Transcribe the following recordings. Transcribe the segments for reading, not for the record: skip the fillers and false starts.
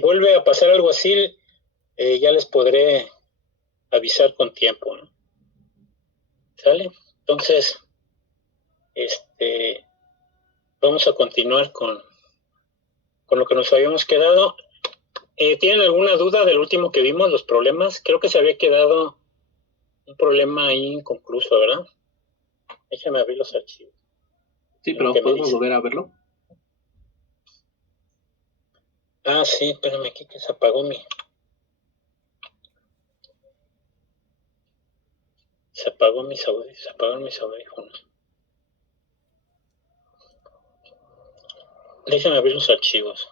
vuelve a pasar algo así, ya les podré avisar con tiempo, ¿no? ¿Sale? Entonces, vamos a continuar con lo que nos habíamos quedado. ¿Tienen alguna duda del último que vimos, los problemas? Creo que se había quedado un problema ahí inconcluso, ¿verdad? Déjame abrir los archivos. Sí, pero ¿podemos volver a verlo? Ah, sí, espérame aquí que se apagó se apagaron mis audífonos. Déjame abrir los archivos.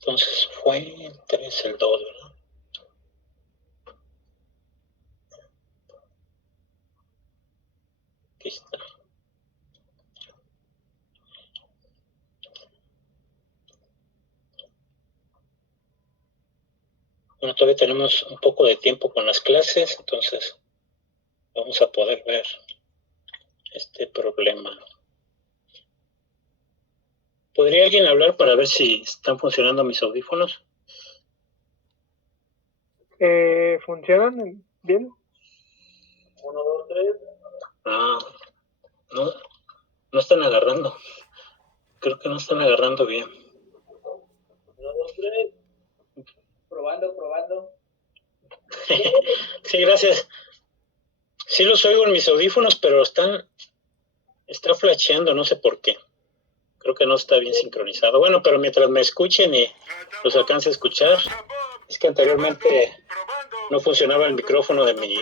Entonces fue el 3, el 2, ¿verdad? Aquí está. Bueno, todavía tenemos un poco de tiempo con las clases, entonces vamos a poder ver este problema. ¿Podría alguien hablar para ver si están funcionando mis audífonos? ¿Funcionan bien? 1, 2, 3. Ah, no están agarrando. Creo que no están agarrando bien. 1, 2, 3. Probando. Sí, gracias. Sí los oigo en mis audífonos, pero está flasheando, no sé por qué. Creo que no está bien sincronizado. Bueno, pero mientras me escuchen y los alcance a escuchar, es que anteriormente no funcionaba el micrófono de mi...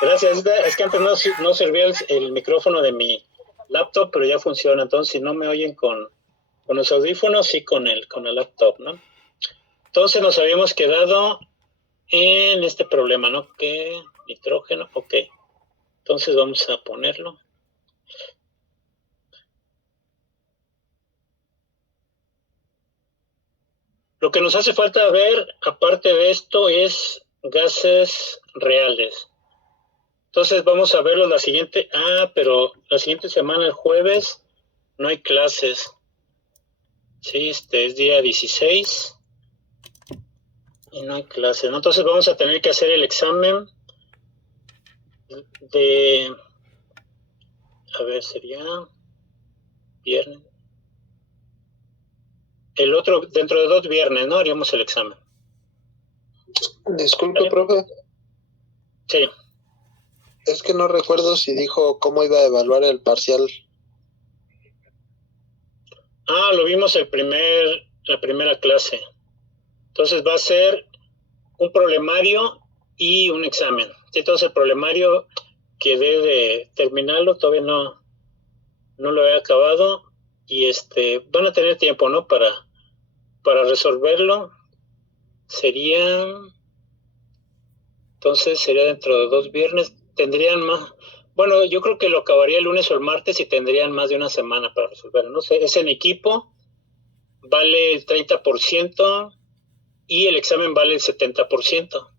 Gracias, es que antes no servía el micrófono de mi laptop, pero ya funciona. Entonces, si no me oyen con los audífonos, sí con el laptop, ¿no? Entonces nos habíamos quedado en este problema, ¿no? Que nitrógeno, ok. Entonces vamos a ponerlo. Lo que nos hace falta ver, aparte de esto, es gases reales. Entonces vamos a verlo la siguiente. Pero la siguiente semana, el jueves, no hay clases. Sí, es día 16 y no hay clases, ¿no? Entonces vamos a tener que hacer el examen de... A ver, sería viernes. El otro, dentro de 2 viernes, ¿no? Haríamos el examen. Disculpe, profe. Sí. Es que no recuerdo si dijo cómo iba a evaluar el parcial. Lo vimos la primera clase. Entonces va a ser un problemario y un examen. Sí, entonces el problemario quedé de terminarlo, todavía no lo he acabado y van a tener tiempo, ¿no? Para resolverlo. Entonces sería dentro de 2 viernes, tendrían más, bueno, yo creo que lo acabaría el lunes o el martes y tendrían más de una semana para resolverlo, no sé, es en equipo, vale el 30% y el examen vale el 70%.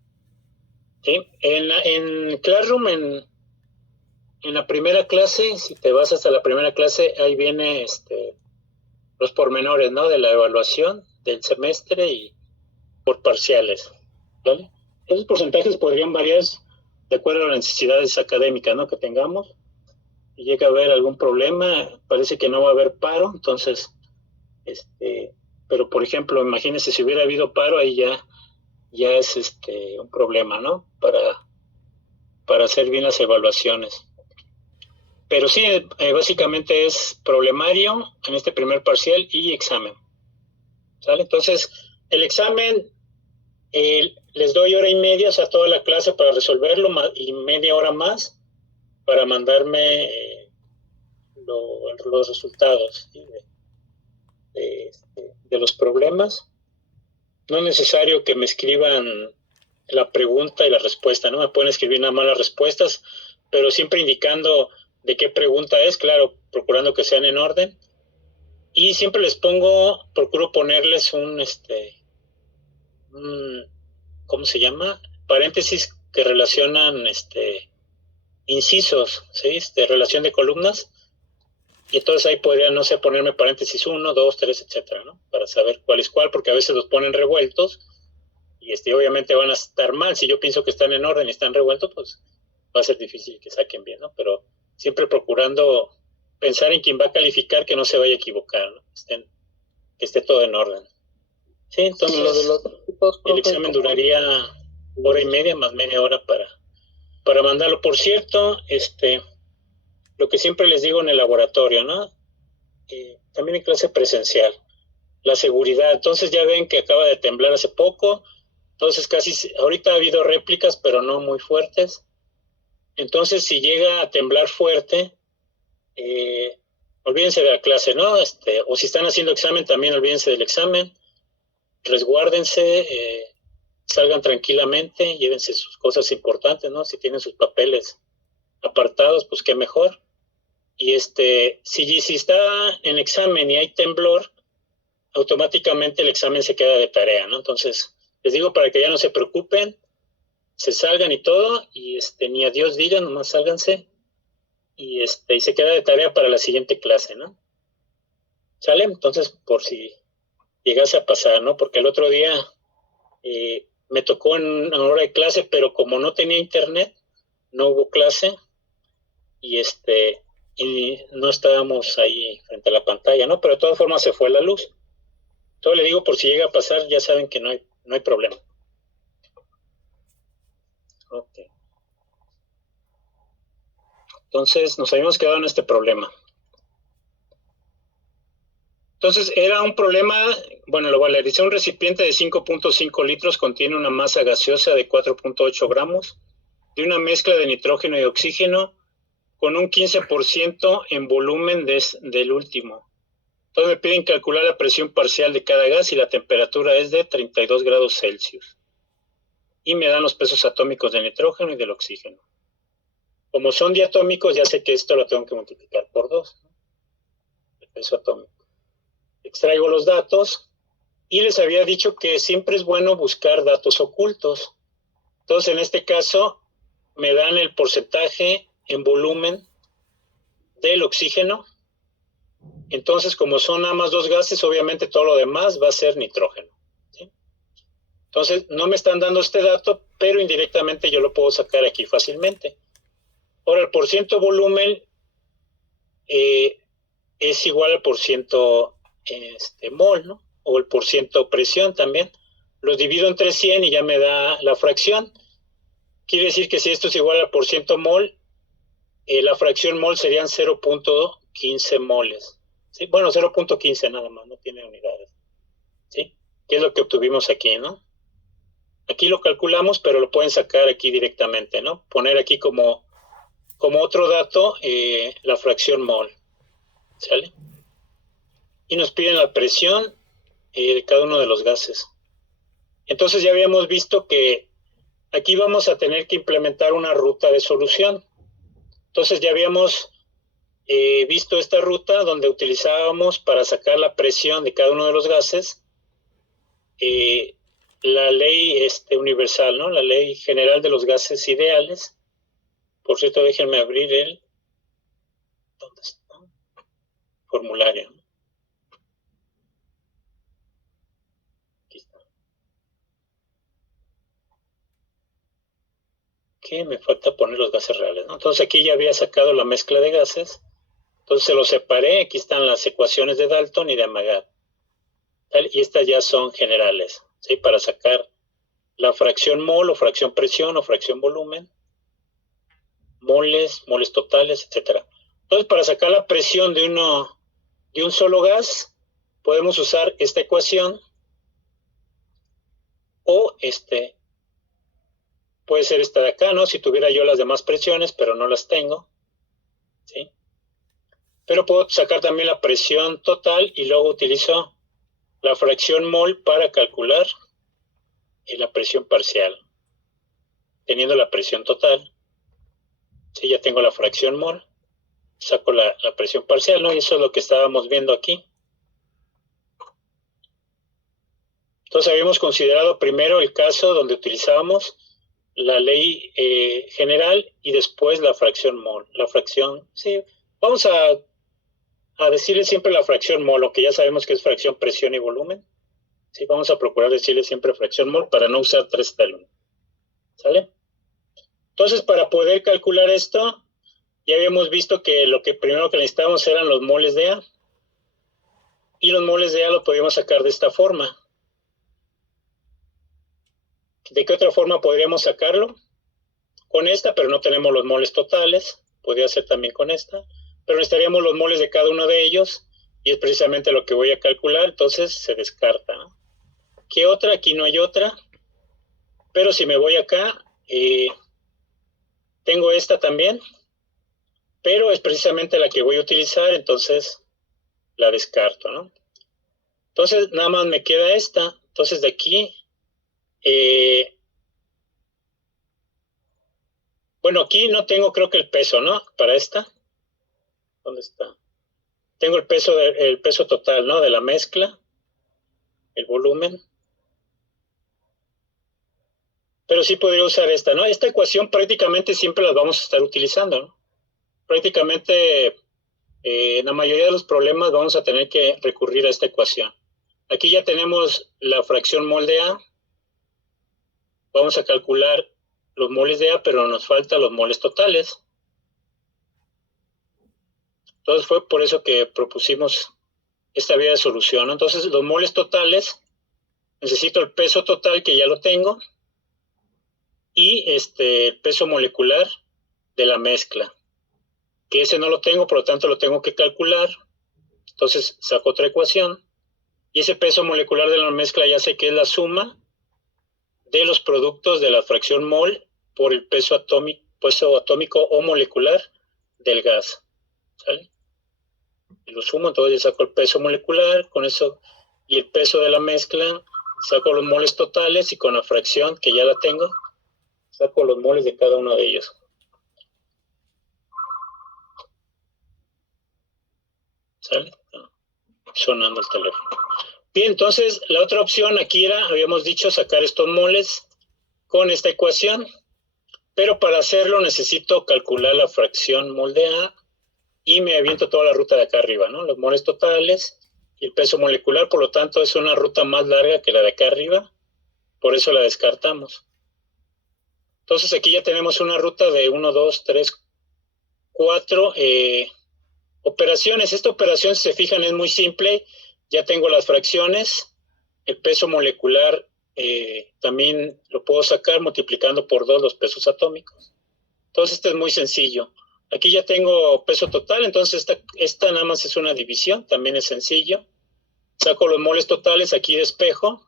¿Sí? En Classroom, en la primera clase, si te vas hasta la primera clase, ahí viene los pormenores, ¿no? De la evaluación del semestre y por parciales, ¿vale? Esos porcentajes podrían variar de acuerdo a las necesidades académicas, ¿no? Que tengamos. Si llega a haber algún problema, parece que no va a haber paro, entonces, pero por ejemplo, imagínense si hubiera habido paro, ahí ya es un problema, ¿no? Para hacer bien las evaluaciones. Pero sí, básicamente es problemario en este primer parcial y examen. ¿Sale? Entonces, el examen les doy 1:30, o sea, toda la clase para resolverlo y media hora más para mandarme los resultados, ¿sí? de los problemas. No es necesario que me escriban la pregunta y la respuesta, ¿no? Me pueden escribir nada más las respuestas, pero siempre indicando de qué pregunta es, claro, procurando que sean en orden. Y siempre procuro ponerles un ¿cómo se llama? Paréntesis que relacionan incisos, ¿sí? Relación de columnas. Y entonces ahí podría, no sé, ponerme paréntesis 1, 2, 3, etcétera, ¿no? Para saber cuál es cuál, porque a veces los ponen revueltos y obviamente van a estar mal. Si yo pienso que están en orden y están revueltos, pues va a ser difícil que saquen bien, ¿no? Pero siempre procurando pensar en quien va a calificar, que no se vaya a equivocar, ¿no? Que esté todo en orden. Sí, entonces el examen duraría 1:30 más media hora para mandarlo. Por cierto, lo que siempre les digo en el laboratorio, ¿no? También en clase presencial, la seguridad. Entonces ya ven que acaba de temblar hace poco, entonces ahorita ha habido réplicas, pero no muy fuertes. Entonces si llega a temblar fuerte, olvídense de la clase, ¿no? O si están haciendo examen, también olvídense del examen, resguárdense, salgan tranquilamente, llévense sus cosas importantes, ¿no? Si tienen sus papeles apartados, pues qué mejor. Y si está en examen y hay temblor, automáticamente el examen se queda de tarea, ¿no? Entonces, les digo para que ya no se preocupen, se salgan y todo, y ni adiós digan, nomás sálganse, y se queda de tarea para la siguiente clase, ¿no? ¿Sale? Entonces, por si llegase a pasar, ¿no? Porque el otro día me tocó en una hora de clase, pero como no tenía internet, no hubo clase, y no estábamos ahí frente a la pantalla, ¿no? Pero de todas formas se fue la luz. Todo le digo, por si llega a pasar, ya saben que no hay problema. Ok. Entonces, nos habíamos quedado en este problema. Entonces, era un problema, bueno, lo voy a leer. Dice, un recipiente de 5.5 litros contiene una masa gaseosa de 4.8 gramos de una mezcla de nitrógeno y oxígeno con un 15% en volumen del último. Entonces me piden calcular la presión parcial de cada gas y la temperatura es de 32 grados Celsius. Y me dan los pesos atómicos del nitrógeno y del oxígeno. Como son diatómicos, ya sé que esto lo tengo que multiplicar por 2, ¿no? El peso atómico. Extraigo los datos y les había dicho que siempre es bueno buscar datos ocultos. Entonces, en este caso, me dan el porcentaje en volumen del oxígeno. Entonces, como son nada más 2 gases, obviamente todo lo demás va a ser nitrógeno, ¿sí? Entonces, no me están dando este dato, pero indirectamente yo lo puedo sacar aquí fácilmente. Ahora, el porciento volumen es igual al porciento mol, ¿no? O el porciento presión también. Los divido entre 100 y ya me da la fracción. Quiere decir que si esto es igual al porciento mol, la fracción mol serían 0.15 moles. ¿Sí? Bueno, 0.15 nada más, no tiene unidades. ¿Sí? ¿Qué es lo que obtuvimos aquí, no? Aquí lo calculamos, pero lo pueden sacar aquí directamente, ¿no? Poner aquí como otro dato la fracción mol. ¿Sale? Y nos piden la presión de cada uno de los gases. Entonces ya habíamos visto que aquí vamos a tener que implementar una ruta de solución. Entonces ya habíamos visto esta ruta donde utilizábamos para sacar la presión de cada uno de los gases la ley universal, ¿no? La ley general de los gases ideales. Por cierto, déjenme abrir ¿dónde está? Formulario. Aquí está. Que me falta poner los gases reales, ¿no? Entonces aquí ya había sacado la mezcla de gases. Entonces se los separé. Aquí están las ecuaciones de Dalton y de Amagat. Y estas ya son generales, ¿sí? Para sacar la fracción mol o fracción presión o fracción volumen, moles totales, etcétera. Entonces, para sacar la presión de un solo gas, podemos usar esta ecuación o puede ser esta de acá, ¿no? Si tuviera yo las demás presiones, pero no las tengo, ¿sí? Pero puedo sacar también la presión total y luego utilizo la fracción mol para calcular la presión parcial. Teniendo la presión total, ¿sí? Ya tengo la fracción mol, saco la presión parcial, ¿no? Y eso es lo que estábamos viendo aquí. Entonces habíamos considerado primero el caso donde utilizábamos la ley general y después la fracción mol. La fracción, sí, vamos a decirle siempre la fracción mol, aunque ya sabemos que es fracción presión y volumen. Sí, vamos a procurar decirle siempre fracción mol para no usar 3 términos. ¿Sale? Entonces, para poder calcular esto, ya habíamos visto que lo que primero que necesitábamos eran los moles de A. Y los moles de A lo podíamos sacar de esta forma. ¿De qué otra forma podríamos sacarlo? Con esta, pero no tenemos los moles totales. Podría ser también con esta. Pero necesitaríamos los moles de cada uno de ellos. Y es precisamente lo que voy a calcular. Entonces se descarta, ¿no? ¿Qué otra? Aquí no hay otra. Pero si me voy acá, tengo esta también. Pero es precisamente la que voy a utilizar. Entonces la descarto, ¿no? Entonces nada más me queda esta. Entonces de aquí... bueno, aquí no tengo creo que el peso, ¿no? Para esta. ¿Dónde está? Tengo el peso total, ¿no? De la mezcla. El volumen. Pero sí podría usar esta, ¿no? Esta ecuación prácticamente siempre la vamos a estar utilizando, ¿no? Prácticamente en la mayoría de los problemas vamos a tener que recurrir a esta ecuación. Aquí ya tenemos la fracción mol de A. Vamos a calcular los moles de A, pero nos faltan los moles totales. Entonces fue por eso que propusimos esta vía de solución, ¿no? Entonces los moles totales, necesito el peso total que ya lo tengo y el peso molecular de la mezcla, que ese no lo tengo, por lo tanto lo tengo que calcular. Entonces saco otra ecuación y ese peso molecular de la mezcla ya sé que es la suma de los productos de la fracción mol por el peso atómico o molecular del gas. ¿Sale? Y lo sumo, entonces ya saco el peso molecular, con eso, y el peso de la mezcla, saco los moles totales y con la fracción, que ya la tengo, saco los moles de cada uno de ellos. ¿Sale? Sonando el teléfono. Bien, entonces la otra opción aquí era, habíamos dicho, sacar estos moles con esta ecuación, pero para hacerlo necesito calcular la fracción mol de A y me aviento toda la ruta de acá arriba, ¿no? Los moles totales y el peso molecular, por lo tanto es una ruta más larga que la de acá arriba, por eso la descartamos. Entonces aquí ya tenemos una ruta de 1, 2, 3, 4 operaciones. Esta operación, si se fijan, es muy simple. Ya tengo las fracciones, el peso molecular también lo puedo sacar multiplicando por 2 los pesos atómicos. Entonces este es muy sencillo. Aquí ya tengo peso total, entonces esta nada más es una división, también es sencillo. Saco los moles totales, aquí despejo,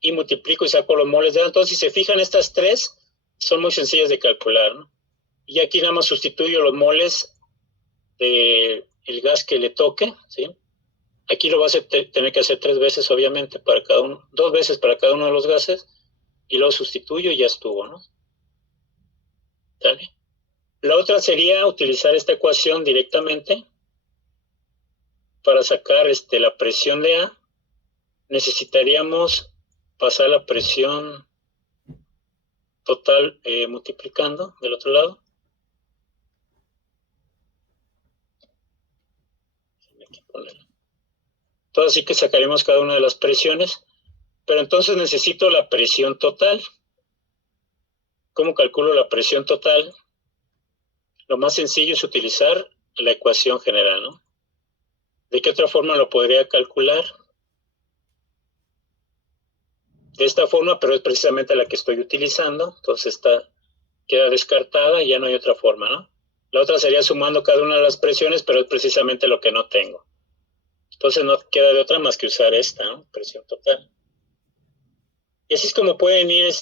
y multiplico y saco los moles de A. Entonces, si se fijan, estas tres son muy sencillas de calcular, ¿no? Y aquí nada más sustituyo los moles del gas que le toque, ¿sí? Aquí lo vas a tener que hacer 3 veces, obviamente, para cada uno, 2 veces para cada uno de los gases, y luego sustituyo y ya estuvo, ¿no? ¿Sale? La otra sería utilizar esta ecuación directamente para sacar la presión de A. Necesitaríamos pasar la presión total multiplicando del otro lado. Entonces sí que sacaremos cada una de las presiones, pero entonces necesito la presión total. ¿Cómo calculo la presión total? Lo más sencillo es utilizar la ecuación general, ¿no? ¿De qué otra forma lo podría calcular? De esta forma, pero es precisamente la que estoy utilizando, entonces esta queda descartada y ya no hay otra forma, ¿no? La otra sería sumando cada una de las presiones, pero es precisamente lo que no tengo. Entonces no queda de otra más que usar esta, ¿no? Presión total. Y así es como pueden ir,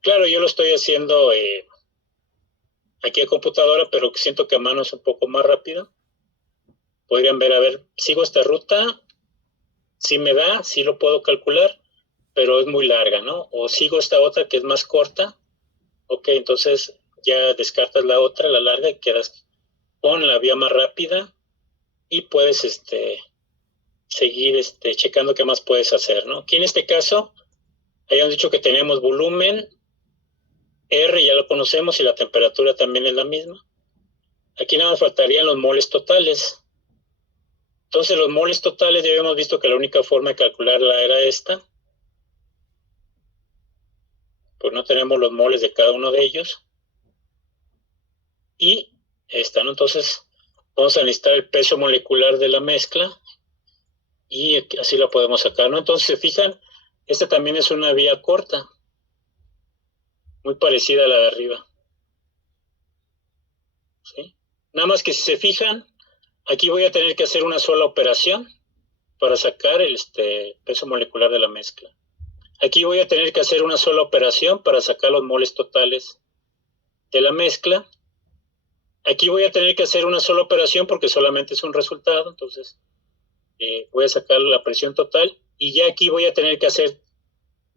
claro, yo lo estoy haciendo aquí a computadora, pero siento que a mano es un poco más rápido. Podrían ver, a ver, sigo esta ruta, sí me da, sí lo puedo calcular, pero es muy larga, ¿no? O sigo esta otra que es más corta, ok, entonces ya descartas la otra, la larga, y quedas con la vía más rápida y puedes seguir checando qué más puedes hacer, ¿no? Aquí en este caso, habíamos dicho que teníamos volumen, R ya lo conocemos y la temperatura también es la misma. Aquí nada más faltarían los moles totales. Entonces los moles totales ya habíamos visto que la única forma de calcularla era esta. Pues no tenemos los moles de cada uno de ellos. Y esta, ¿no? Entonces vamos a necesitar el peso molecular de la mezcla y así la podemos sacar, ¿no? Entonces, se fijan, esta también es una vía corta, muy parecida a la de arriba. ¿Sí? Nada más que si se fijan, aquí voy a tener que hacer una sola operación para sacar el peso molecular de la mezcla. Aquí voy a tener que hacer una sola operación para sacar los moles totales de la mezcla. Aquí voy a tener que hacer una sola operación porque solamente es un resultado, entonces voy a sacar la presión total y ya aquí voy a tener que hacer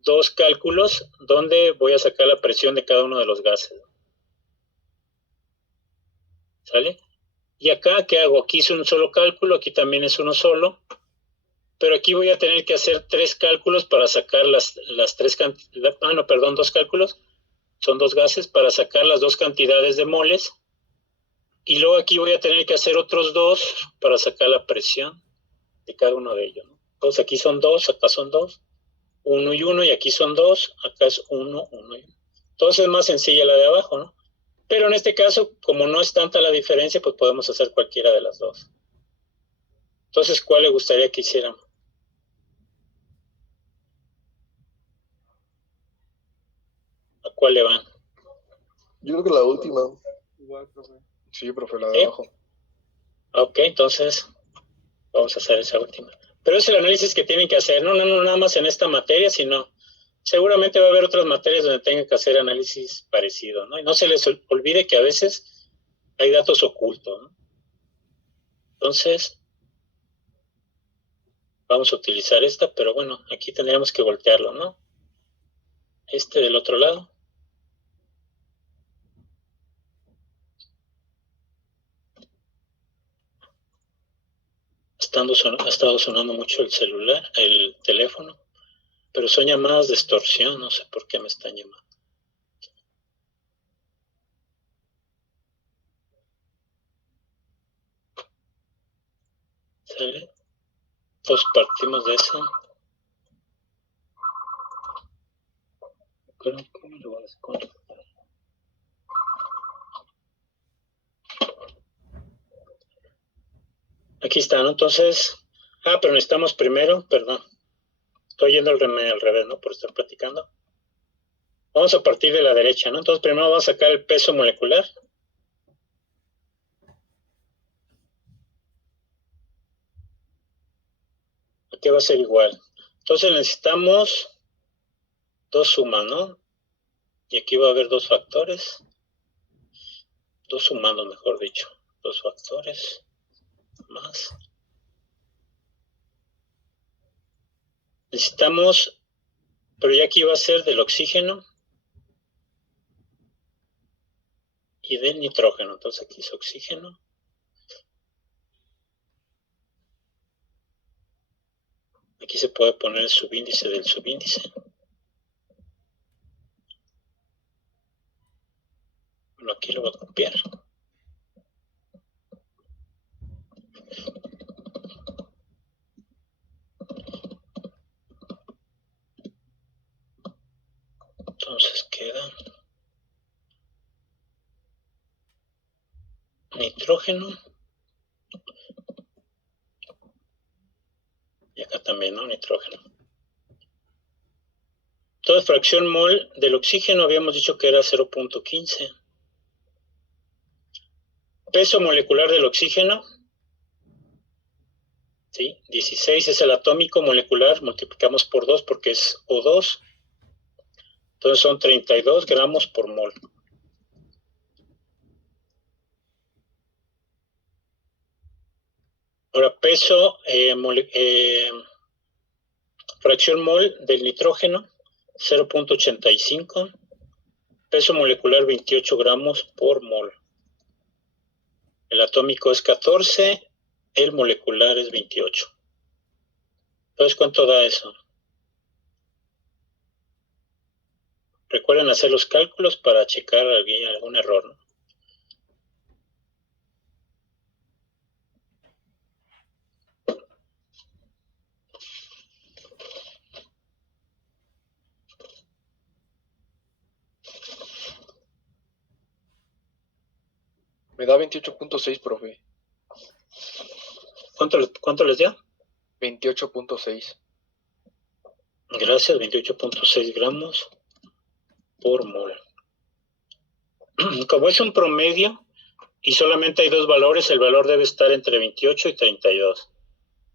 dos cálculos donde voy a sacar la presión de cada uno de los gases. ¿Sale? Y acá, ¿qué hago? Aquí hice un solo cálculo, aquí también es uno solo, pero aquí voy a tener que hacer tres cálculos para sacar las tres cantidades, dos cálculos, son dos gases, para sacar las dos cantidades de moles, y luego aquí voy a tener que hacer otros dos para sacar la presión de cada uno de ellos, ¿no? Entonces aquí son dos, acá son dos, uno y uno, y aquí son dos, acá es uno, uno y uno. Entonces es más sencilla la de abajo, ¿no? Pero en este caso, como no es tanta la diferencia, pues podemos hacer cualquiera de las dos. Entonces, ¿cuál le gustaría que hiciéramos? ¿A cuál le van? Yo creo que la última. Igual, profe. Sí, profe, la de abajo. Ok, entonces vamos a hacer esa última. Pero es el análisis que tienen que hacer, no nada más en esta materia, sino seguramente va a haber otras materias donde tengan que hacer análisis parecido, ¿no? Y no se les olvide que a veces hay datos ocultos, ¿no? Entonces, vamos a utilizar esta, pero bueno, aquí tendríamos que voltearlo, ¿no? Del otro lado. Ha estado sonando mucho el celular, el teléfono, pero son llamadas de extorsión, no sé por qué me están llamando. ¿Sale? Pues partimos de eso. ¿Cómo lo voy a desconectar? Aquí está, ¿no? Entonces, pero necesitamos primero, perdón, estoy yendo al revés, ¿no? Por estar platicando. Vamos a partir de la derecha, ¿no? Entonces primero vamos a sacar el peso molecular. Aquí va a ser igual. Entonces necesitamos dos sumas, ¿no? Y aquí va a haber dos factores. Dos sumados, mejor dicho. Dos factores más. Necesitamos, pero ya aquí va a ser del oxígeno y del nitrógeno. Entonces aquí es oxígeno. Aquí se puede poner el subíndice del subíndice. Bueno, aquí lo voy a copiar. Entonces queda nitrógeno. Y acá también, ¿no? Nitrógeno. Entonces, fracción mol del oxígeno habíamos dicho que era 0.15. Peso molecular del oxígeno, ¿sí? 16 es el atómico molecular, multiplicamos por 2 porque es O2. Entonces son 32 gramos por mol. Ahora, peso, fracción mol del nitrógeno, 0.85. Peso molecular, 28 gramos por mol. El atómico es 14, el molecular es 28. Entonces, ¿cuánto da eso? Recuerden hacer los cálculos para checar algún error, ¿no? Me da 28.6, profe. ¿Cuánto les dio? 28.6. Gracias, 28.6 gramos por mol. Como es un promedio y solamente hay dos valores, el valor debe estar entre 28 y 32.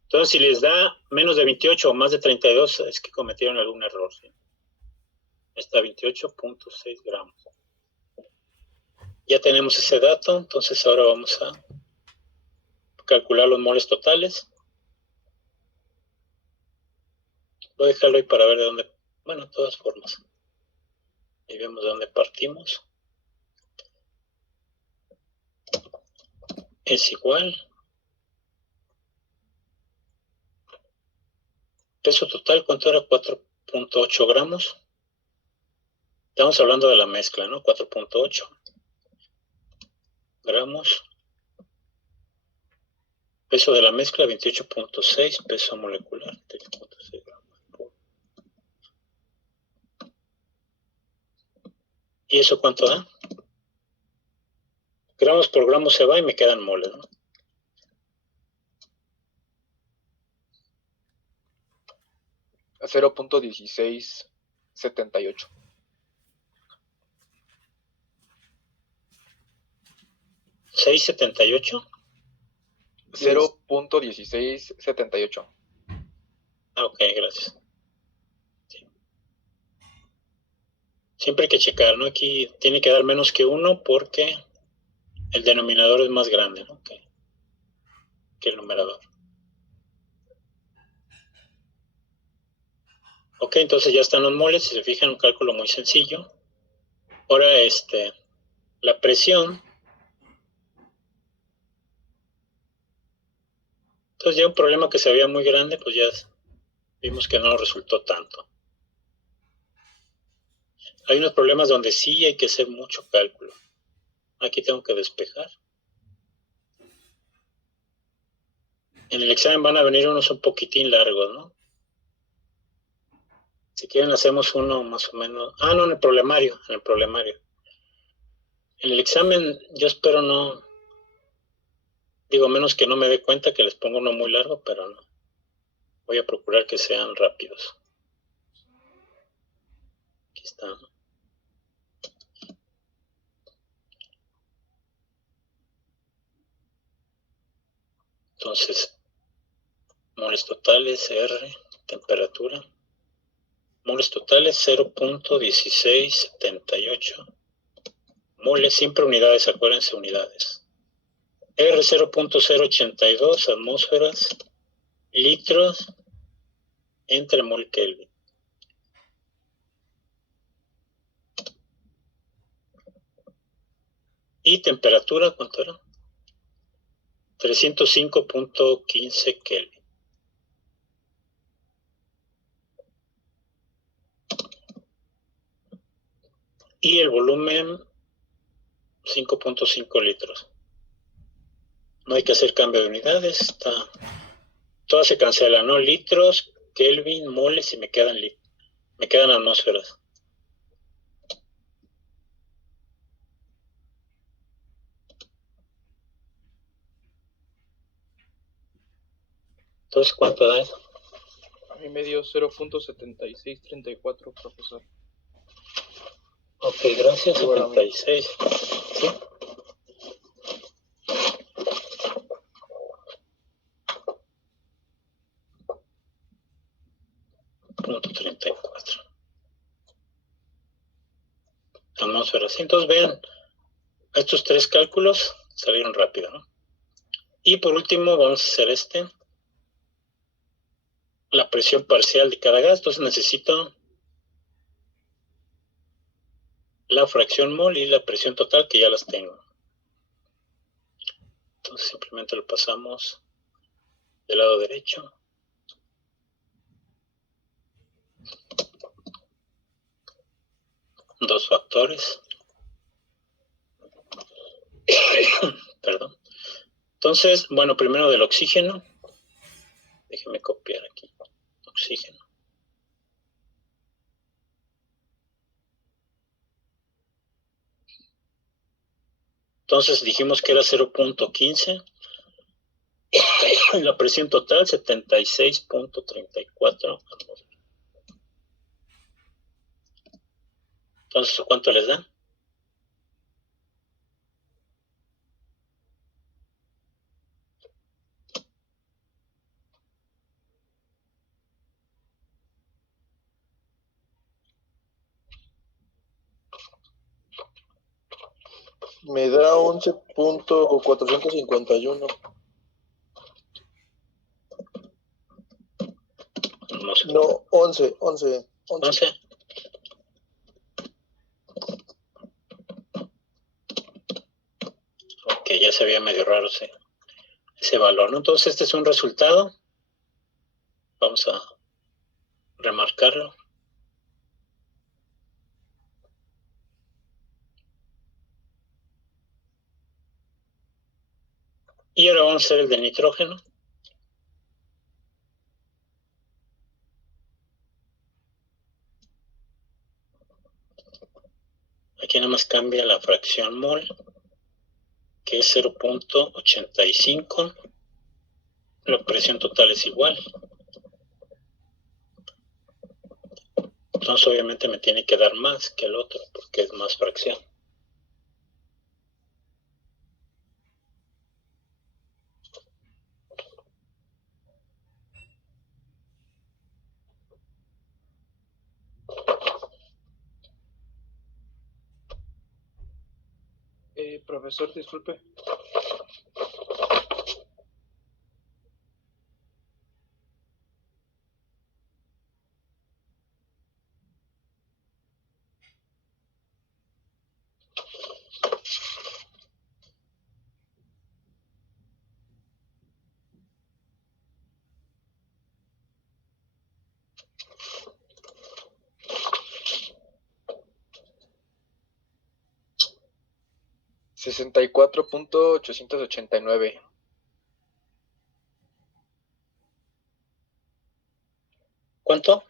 Entonces, si les da menos de 28 o más de 32, es que cometieron algún error, ¿sí? Está 28.6 gramos. Ya tenemos ese dato, entonces ahora vamos a calcular los moles totales. Voy a dejarlo ahí para ver de dónde, bueno, de todas formas. Y vemos de dónde partimos. Es igual. Peso total, ¿cuánto era? 4.8 gramos. Estamos hablando de la mezcla, ¿no? 4.8 gramos. Peso de la mezcla, 28.6. Peso molecular, 3.6 gramos. ¿Y eso cuánto da? Gramos por gramo se va y me quedan moles, ¿no? A 0.1678. ¿678? 0.1678. Ah, ok, gracias. Sí. Siempre hay que checar, ¿no? Aquí tiene que dar menos que 1 porque el denominador es más grande, ¿no? que el numerador. Ok, entonces ya están los moles. Si se fijan, un cálculo muy sencillo. Ahora, la presión. Entonces ya un problema que se veía muy grande, pues ya vimos que no resultó tanto. Hay unos problemas donde sí hay que hacer mucho cálculo. Aquí tengo que despejar. En el examen van a venir unos un poquitín largos, ¿no? Si quieren hacemos uno más o menos. Ah, no, en el problemario. En el examen yo espero no. Digo, menos que no me dé cuenta que les pongo uno muy largo, pero no. Voy a procurar que sean rápidos. Aquí está. Entonces, moles totales, R, temperatura. Moles totales 0.1678. Moles, siempre unidades, acuérdense, unidades. R 0.082 atmósferas, litros entre mol Kelvin. Y temperatura, ¿cuánto era? 305.15 Kelvin. Y el volumen, 5.5 litros. No hay que hacer cambio de unidades. Todas se cancelan, ¿no? Litros, Kelvin, moles y me quedan atmósferas. Entonces, ¿cuánto da eso? A mí me dio 0.7634, profesor. Ok, gracias. 76. ¿Sí? Punto 34. Atmósferas. Entonces, vean, estos tres cálculos salieron rápido, ¿no? Y por último, vamos a hacer la presión parcial de cada gas. Entonces necesito la fracción mol y la presión total, que ya las tengo. Entonces simplemente lo pasamos del lado derecho. 2 factores. Perdón. Entonces, bueno, primero del oxígeno. Déjenme copiar aquí. Oxígeno. Entonces dijimos que era 0.15. La presión total, 76.34. Entonces, ¿cuánto les da? Me da 11.451. No sé. No, 11. Ok, ya se veía medio raro ese valor, ¿no? Entonces este es un resultado. Vamos a remarcarlo. Y ahora vamos a hacer el de nitrógeno. Aquí nada más cambia la fracción mol, que es 0.85. La presión total es igual. Entonces obviamente me tiene que dar más que el otro, porque es más fracción. Profesor, disculpe. $64.889. ¿Cuánto?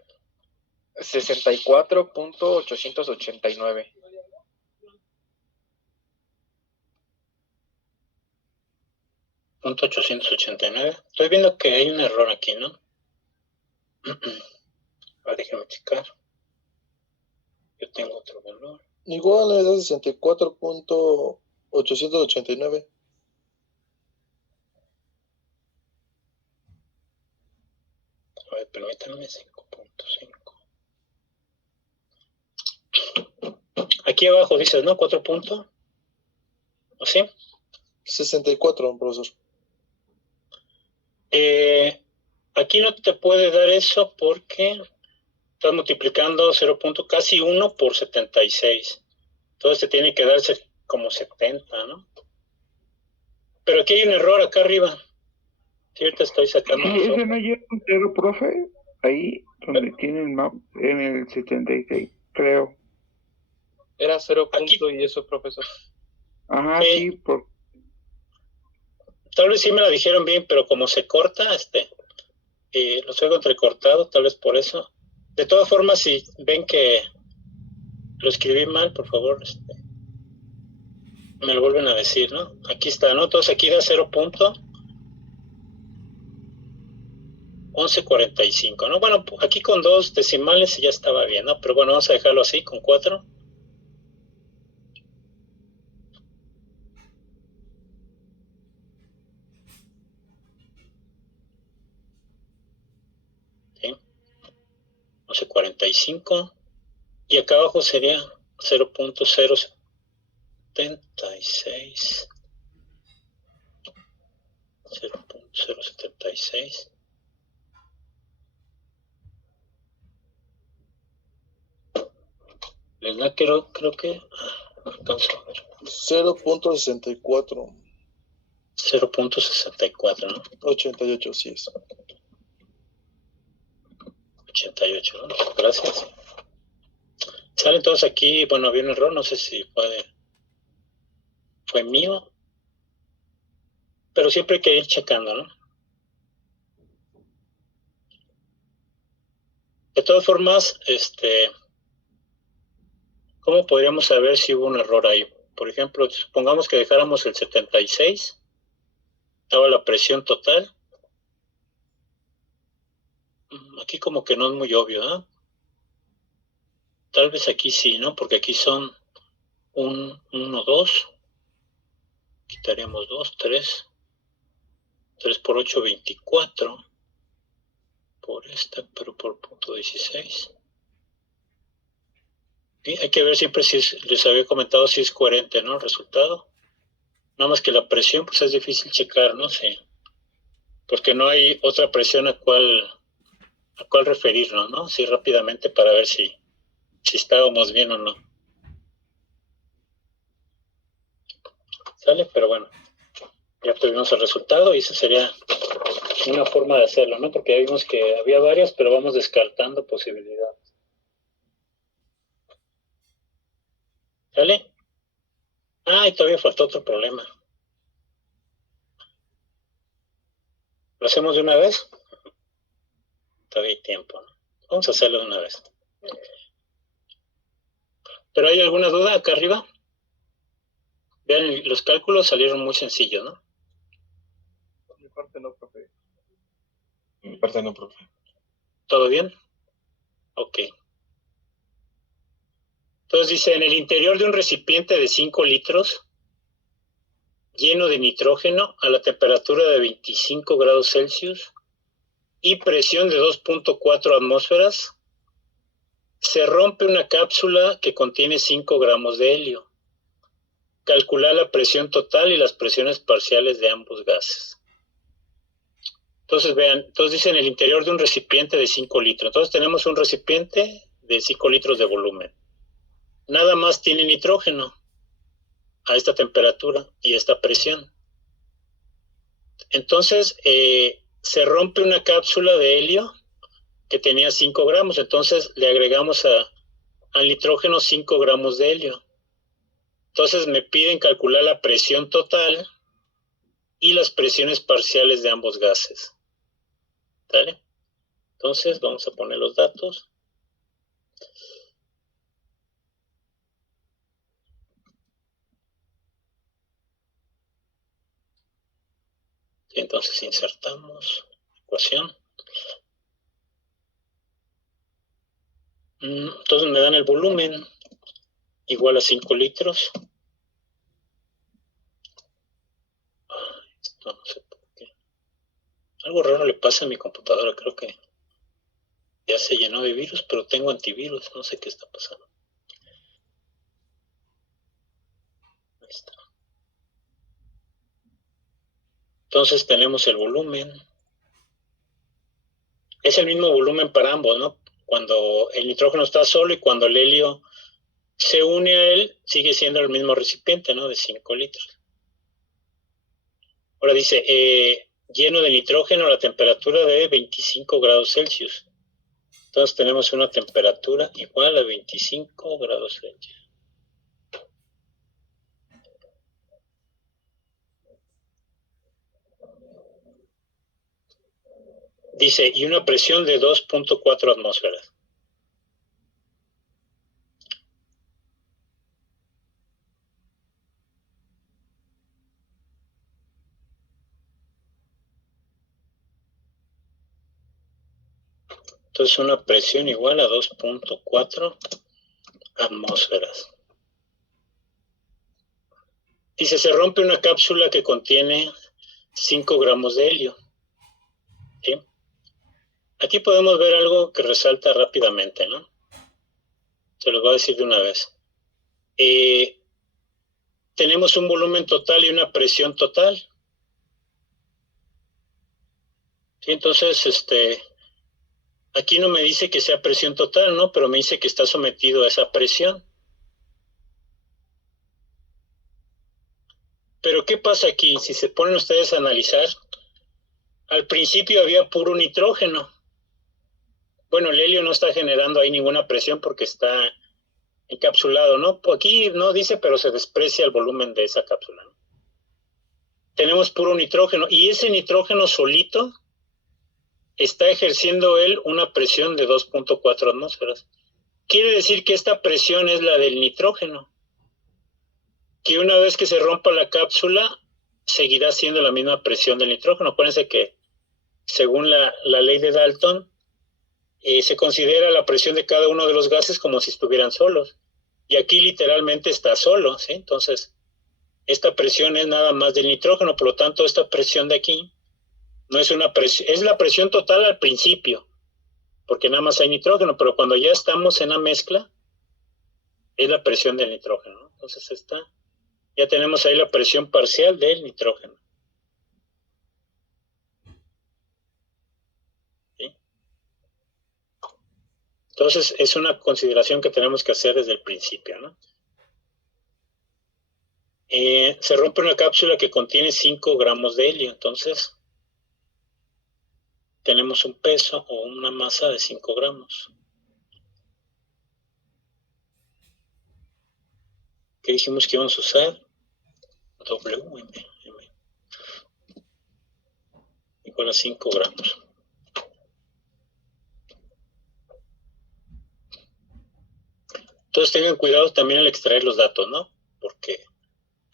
64.889. .889. Estoy viendo que hay un error aquí, ¿no? Ahora déjame checar. Yo tengo otro valor. Igual me da 64.889. A ver, permítanme, 5.5. Aquí abajo dices, ¿no? 4 puntos. ¿O sí? 64, profesor. Aquí no te puede dar eso porque estás multiplicando 0. Casi 1 por 76. Entonces te tiene que darse como 70, ¿no? Pero aquí hay un error acá arriba. Sí, ahorita estoy sacando. Sí, ese no lleva un cero, profe. Ahí donde tiene el map en el 76, creo. Era 0 Aquí. punto y eso, profesor. Ajá, sí, Tal vez sí me la dijeron bien, pero como se corta, lo traigo entrecortado, tal vez por eso. De todas formas, si ven que lo escribí mal, por favor, me lo vuelven a decir, ¿no? Aquí está, ¿no? Entonces aquí da 0.1145, ¿no? Bueno, aquí con 2 decimales ya estaba bien, ¿no? Pero bueno, vamos a dejarlo así, con 4. ¿Sí? 1145. Y acá abajo sería 0.076. 0.076. Les da, creo que alcanzo a ver. 0.64. 0.64, ¿no? 88, sí es. 88, ¿no? Gracias. Sale entonces aquí, bueno, había un error, no sé si fue mío, pero siempre hay que ir checando, ¿no? De todas formas, ¿cómo podríamos saber si hubo un error ahí? Por ejemplo, supongamos que dejáramos el 76, estaba la presión total. Aquí como que no es muy obvio, ¿eh? Tal vez aquí sí, ¿no? Porque aquí son 1, 2, quitaríamos 2, 3 por 8, 24, por esta, pero por punto 16. Y hay que ver siempre si les había comentado si es coherente, ¿no? El resultado. Nada más que la presión, pues es difícil checar, ¿no? Sí. Porque no hay otra presión a cuál referirnos, ¿no? Sí, rápidamente para ver si estábamos bien o no. ¿Sale? Pero bueno, ya tuvimos el resultado y esa sería una forma de hacerlo, ¿no? Porque ya vimos que había varias, pero vamos descartando posibilidades. ¿Sale? Ah, y todavía faltó otro problema. ¿Lo hacemos de una vez? Todavía hay tiempo, ¿no? Vamos a hacerlo de una vez. ¿Pero hay alguna duda acá arriba? Vean, los cálculos salieron muy sencillos, ¿no? Por mi parte no, profe. Mi parte no, profe. ¿Todo bien? Ok. Entonces dice, en el interior de un recipiente de 5 litros, lleno de nitrógeno a la temperatura de 25 grados Celsius y presión de 2.4 atmósferas, se rompe una cápsula que contiene 5 gramos de helio. Calcular la presión total y las presiones parciales de ambos gases. Entonces vean, entonces dice en el interior de un recipiente de 5 litros. Entonces tenemos un recipiente de 5 litros de volumen. Nada más tiene nitrógeno a esta temperatura y esta presión. Entonces se rompe una cápsula de helio que tenía 5 gramos. Entonces le agregamos al nitrógeno 5 gramos de helio. Entonces me piden calcular la presión total y las presiones parciales de ambos gases. ¿Vale? Entonces vamos a poner los datos. Y entonces insertamos ecuación. Entonces me dan el volumen igual a 5 litros. Esto no sé por qué. Algo raro le pasa a mi computadora, creo que ya se llenó de virus, pero tengo antivirus, no sé qué está pasando. Ahí está. Entonces tenemos el volumen. Es el mismo volumen para ambos, ¿no? Cuando el nitrógeno está solo y cuando el helio se une a él, sigue siendo el mismo recipiente, ¿no? De 5 litros. Ahora dice, lleno de nitrógeno a la temperatura de 25 grados Celsius. Entonces tenemos una temperatura igual a 25 grados Celsius. Dice, y una presión de 2.4 atmósferas. Entonces una presión igual a 2.4 atmósferas. Dice, se rompe una cápsula que contiene 5 gramos de helio. ¿Sí? Aquí podemos ver algo que resalta rápidamente, ¿no? Se los voy a decir de una vez. Tenemos un volumen total y una presión total. ¿Sí? Entonces, aquí no me dice que sea presión total, ¿no? Pero me dice que está sometido a esa presión. Pero ¿qué pasa aquí? Si se ponen ustedes a analizar, al principio había puro nitrógeno. Bueno, el helio no está generando ahí ninguna presión porque está encapsulado, ¿no? Pues aquí no dice, pero se desprecia el volumen de esa cápsula, ¿no? Tenemos puro nitrógeno, y ese nitrógeno solito está ejerciendo él una presión de 2.4 atmósferas. Quiere decir que esta presión es la del nitrógeno, que una vez que se rompa la cápsula, seguirá siendo la misma presión del nitrógeno. Acuérdense que según la ley de Dalton, se considera la presión de cada uno de los gases como si estuvieran solos. Y aquí literalmente está solo, ¿sí? Entonces, esta presión es nada más del nitrógeno, por lo tanto, esta presión de aquí no es una presión, es la presión total al principio, porque nada más hay nitrógeno, pero cuando ya estamos en la mezcla, es la presión del nitrógeno, ¿no? Entonces, ya tenemos ahí la presión parcial del nitrógeno. Entonces, es una consideración que tenemos que hacer desde el principio, ¿no? Se rompe una cápsula que contiene 5 gramos de helio, entonces tenemos un peso o una masa de 5 gramos. ¿Qué dijimos que íbamos a usar? WM igual a 5 gramos. Entonces tengan cuidado también al extraer los datos, ¿no? Porque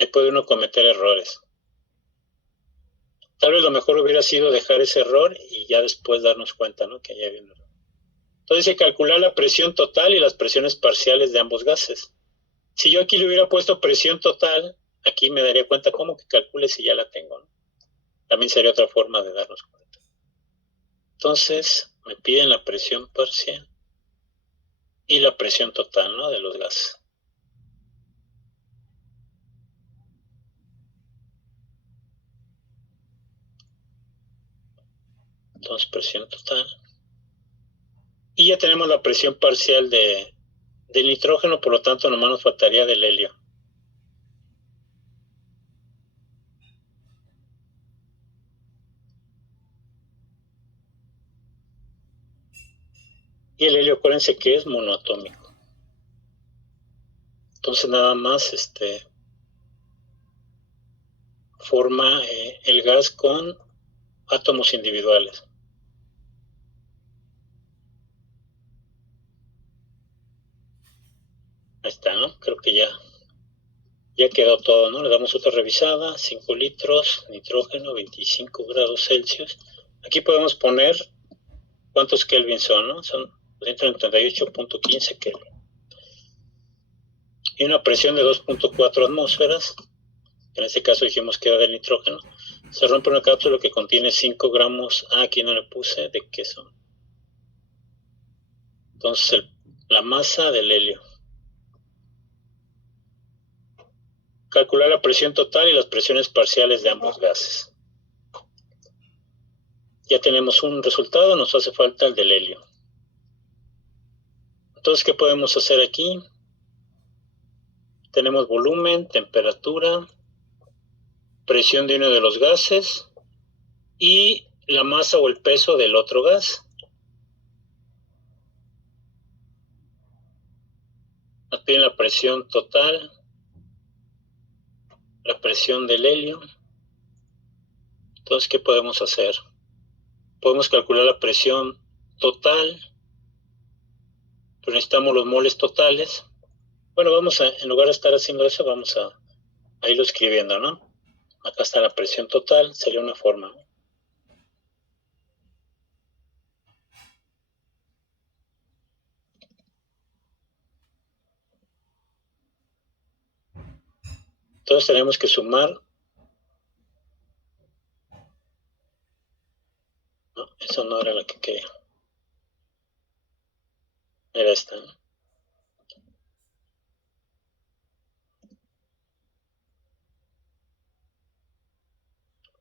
ahí puede uno cometer errores. Tal vez lo mejor hubiera sido dejar ese error y ya después darnos cuenta, ¿no? Que ya había un error. Entonces hay que calcular la presión total y las presiones parciales de ambos gases. Si yo aquí le hubiera puesto presión total, aquí me daría cuenta cómo que calcule si ya la tengo, ¿no? También sería otra forma de darnos cuenta. Entonces me piden la presión parcial y la presión total, ¿no? De los gases. Entonces presión total. Y ya tenemos la presión parcial del nitrógeno, por lo tanto nomás nos faltaría del helio. Y el helio, acuérdense que es monoatómico. Entonces nada más forma el gas con átomos individuales. Ahí está, ¿no? Creo que ya quedó todo, ¿no? Le damos otra revisada. 5 litros, nitrógeno, 25 grados Celsius. Aquí podemos poner cuántos Kelvin son, ¿no? Son 238.15 Kelvin. Y una presión de 2.4 atmósferas. En este caso dijimos que era del nitrógeno. Se rompe una cápsula que contiene 5 gramos. Aquí no le puse de qué son. Entonces la masa del helio. Calcular la presión total y las presiones parciales de ambos gases. Ya tenemos un resultado, nos hace falta el del helio. Entonces, ¿qué podemos hacer aquí? Tenemos volumen, temperatura, presión de uno de los gases y la masa o el peso del otro gas. Nos piden la presión total, la presión del helio. Entonces, ¿qué podemos hacer? Podemos calcular la presión total, pero necesitamos los moles totales. Bueno, en lugar de estar haciendo eso, vamos a irlo escribiendo, ¿no? Acá está la presión total, sería una forma, ¿no? Entonces tenemos que sumar. No, esa no era la que quería. Era esta, ¿no?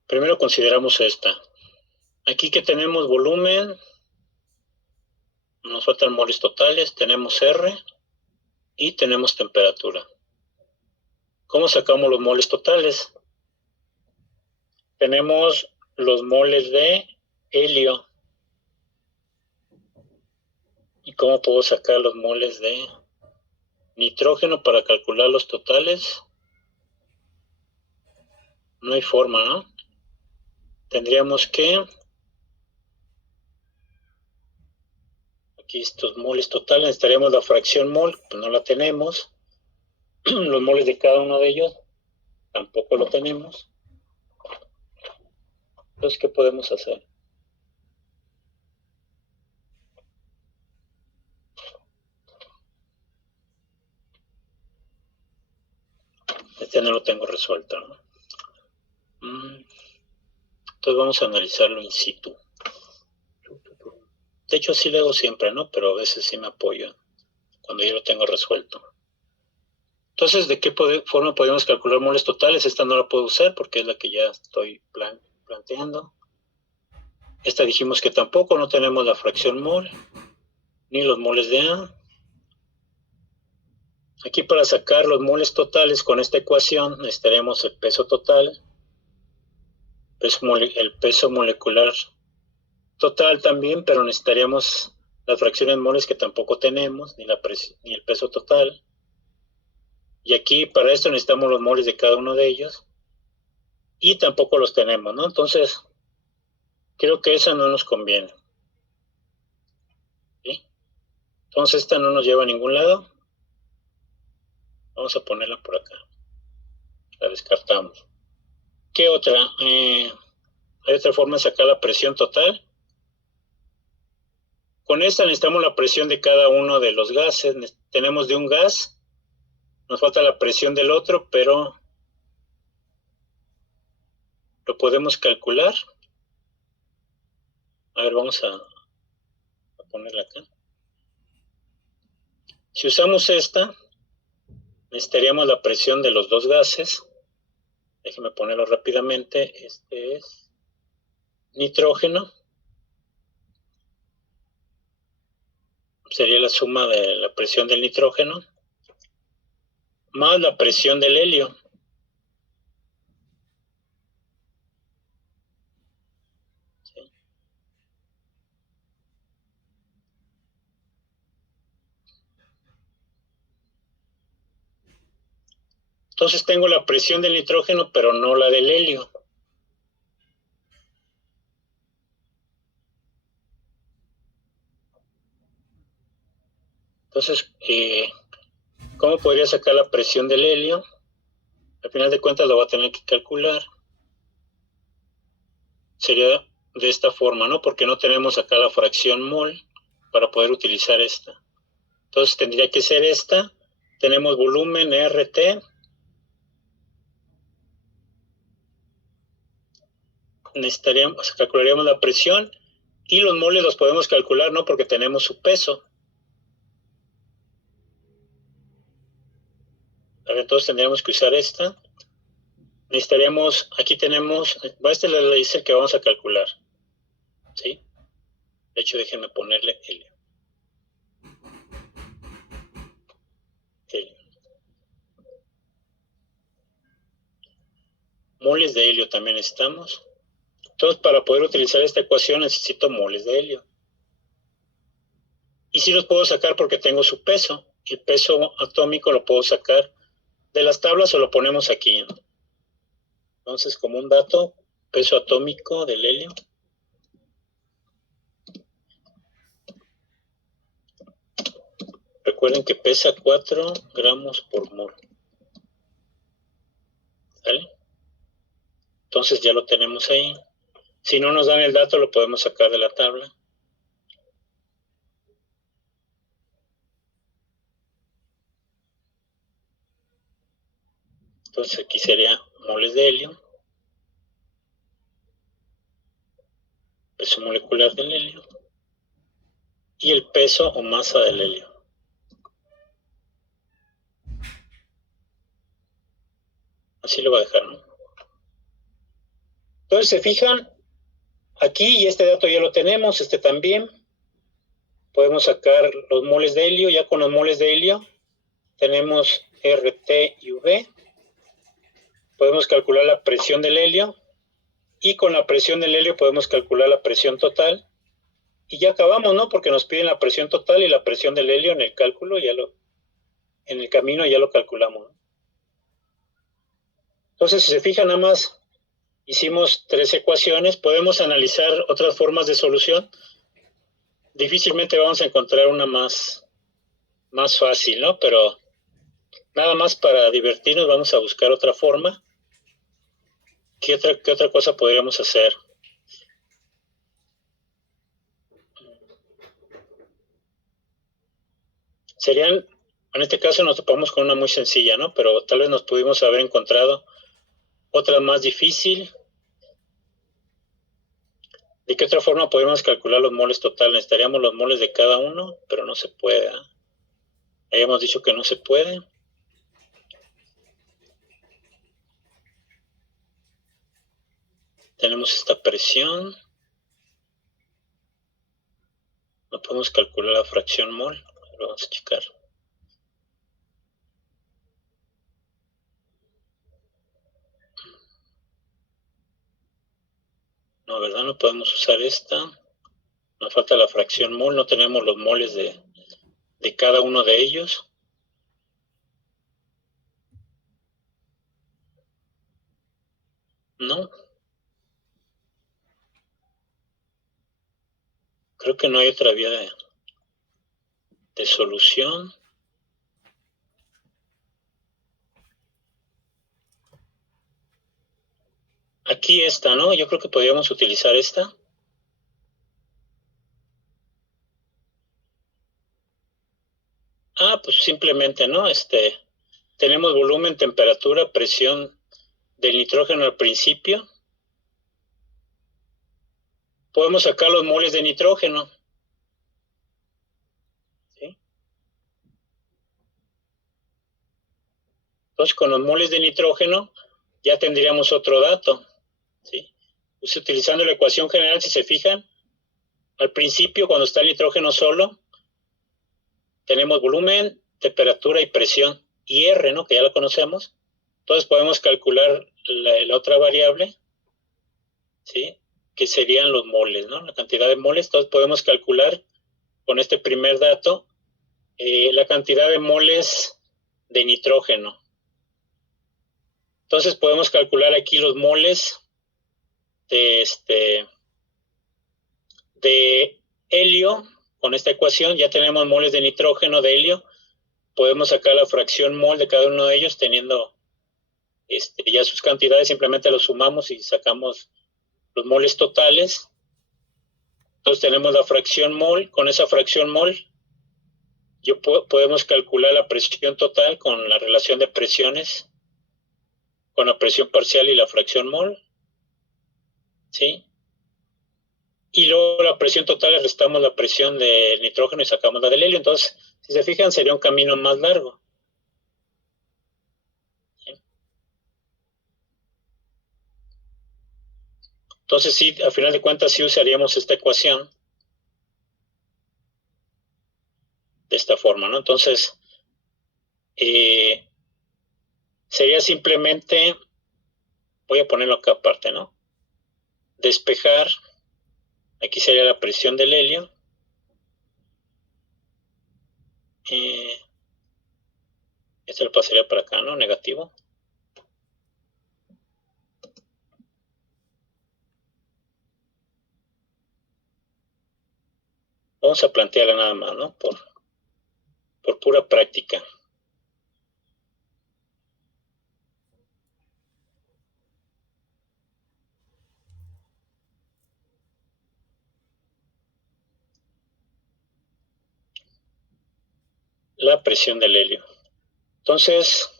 Primero consideramos esta. Aquí que tenemos volumen, nos faltan moles totales, tenemos R y tenemos temperatura. ¿Cómo sacamos los moles totales? Tenemos los moles de helio. ¿Y cómo puedo sacar los moles de Nitrógeno para calcular los totales. No hay forma, ¿no? Tendríamos que... Aquí estos moles totales, necesitaríamos la fracción mol, pues no la tenemos. Los moles de cada uno de ellos tampoco lo tenemos. Entonces, ¿qué podemos hacer? Este no lo tengo resuelto, ¿no? Entonces vamos a analizarlo in situ. De hecho, sí lo hago siempre, ¿no? Pero a veces sí me apoyo cuando ya lo tengo resuelto. Entonces, ¿de qué forma podemos calcular moles totales? Esta no la puedo usar porque es la que ya estoy planteando. Esta dijimos que tampoco, no tenemos la fracción mol, ni los moles de A. Aquí para sacar los moles totales con esta ecuación necesitaremos el peso total, el peso molecular total también, pero necesitaríamos las fracciones moles que tampoco tenemos, ni el peso total. Y aquí para esto necesitamos los moles de cada uno de ellos, y tampoco los tenemos, ¿no? Entonces, creo que esa no nos conviene. ¿Sí? Entonces esta no nos lleva a ningún lado. Vamos a ponerla por acá. La descartamos. ¿Qué otra? Hay otra forma de sacar la presión total. Con esta necesitamos la presión de cada uno de los gases. Tenemos de un gas. Nos falta la presión del otro, pero lo podemos calcular. A ver, vamos a ponerla acá. Si usamos esta, necesitaríamos la presión de los dos gases. Déjenme ponerlo rápidamente. Este es nitrógeno. Sería la suma de la presión del nitrógeno más la presión del helio. ¿Sí? Entonces tengo la presión del nitrógeno, pero no la del helio. Entonces, ¿cómo podría sacar la presión del helio? Al final de cuentas lo voy a tener que calcular. Sería de esta forma, ¿no? Porque no tenemos acá la fracción mol para poder utilizar esta. Entonces tendría que ser esta. Tenemos volumen RT. Calcularíamos la presión y los moles los podemos calcular, ¿no? Porque tenemos su peso. Entonces tendríamos que usar esta. Necesitaríamos, aquí tenemos, esta es la dice que vamos a calcular. ¿Sí? De hecho, déjenme ponerle helio. Moles de helio también necesitamos. Entonces, para poder utilizar esta ecuación necesito moles de helio. Y sí los puedo sacar porque tengo su peso. El peso atómico lo puedo sacar de las tablas o lo ponemos aquí, ¿no? Entonces, como un dato, peso atómico del helio. Recuerden que pesa 4 gramos por mol. ¿Vale? Entonces ya lo tenemos ahí. Si no nos dan el dato, lo podemos sacar de la tabla. Entonces aquí sería moles de helio. Peso molecular del helio. Y el peso o masa del helio. Así lo voy a dejar, ¿no? Entonces se fijan, aquí y este dato ya lo tenemos, este también. Podemos sacar los moles de helio, ya con los moles de helio tenemos RT y V. Podemos calcular la presión del helio y con la presión del helio podemos calcular la presión total. Y ya acabamos, ¿no? Porque nos piden la presión total y la presión del helio en el cálculo, ya lo en el camino ya lo calculamos, ¿no? Entonces, si se fijan, nada más hicimos 3 ecuaciones. Podemos analizar otras formas de solución. Difícilmente vamos a encontrar una más fácil, ¿no? Pero nada más para divertirnos vamos a buscar otra forma. ¿Qué otra cosa podríamos hacer? Serían, en este caso nos topamos con una muy sencilla, ¿no? Pero tal vez nos pudimos haber encontrado otra más difícil. ¿De qué otra forma podemos calcular los moles totales? Necesitaríamos los moles de cada uno, pero no se puede, ¿eh? Habíamos dicho que no se puede. Tenemos esta presión. No podemos calcular la fracción mol. Lo vamos a checar. No, ¿verdad? No podemos usar esta. Nos falta la fracción mol. No tenemos los moles de cada uno de ellos. No. Creo que no hay otra vía de solución. Aquí esta, ¿no? Yo creo que podríamos utilizar esta. Pues simplemente, ¿no? Tenemos volumen, temperatura, presión del nitrógeno al principio. Podemos sacar los moles de nitrógeno. ¿Sí? Entonces, con los moles de nitrógeno ya tendríamos otro dato. ¿Sí? Pues utilizando la ecuación general, si se fijan, al principio, cuando está el nitrógeno solo, tenemos volumen, temperatura y presión. Y R, ¿no? Que ya la conocemos. Entonces podemos calcular la otra variable, ¿sí? Que serían los moles, ¿no? La cantidad de moles. Entonces podemos calcular con este primer dato la cantidad de moles de nitrógeno. Entonces podemos calcular aquí los moles de helio. Con esta ecuación ya tenemos moles de nitrógeno, de helio. Podemos sacar la fracción mol de cada uno de ellos teniendo ya sus cantidades. Simplemente los sumamos y sacamos los moles totales. Entonces tenemos la fracción mol. Con esa fracción mol podemos calcular la presión total con la relación de presiones, con la presión parcial y la fracción mol. ¿Sí? Y luego la presión total le restamos la presión del nitrógeno y sacamos la del helio. Entonces, si se fijan, sería un camino más largo. ¿Sí? Entonces, sí, a final de cuentas, sí usaríamos esta ecuación de esta forma, ¿no? Entonces, sería simplemente, voy a ponerlo acá aparte, ¿no? Despejar, aquí sería la presión del helio. Este lo pasaría para acá, ¿no? Negativo. Vamos a plantearla nada más, ¿no? Por pura práctica. La presión del helio. Entonces,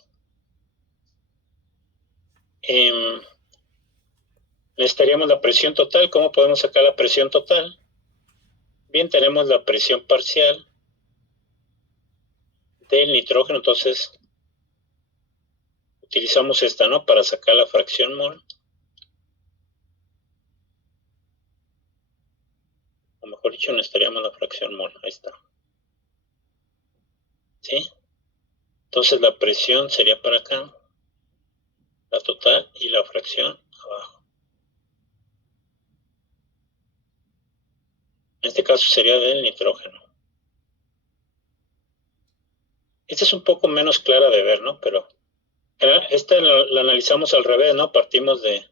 necesitaríamos la presión total. ¿Cómo podemos sacar la presión total? Bien, tenemos la presión parcial del nitrógeno. Entonces, utilizamos esta, ¿no? Para sacar la fracción mol. O mejor dicho, necesitaríamos la fracción mol. Ahí está. ¿Sí? Entonces la presión sería para acá, la total, y la fracción abajo. En este caso sería del nitrógeno. Esta es un poco menos clara de ver, ¿no? Pero esta la analizamos al revés, ¿no? Partimos de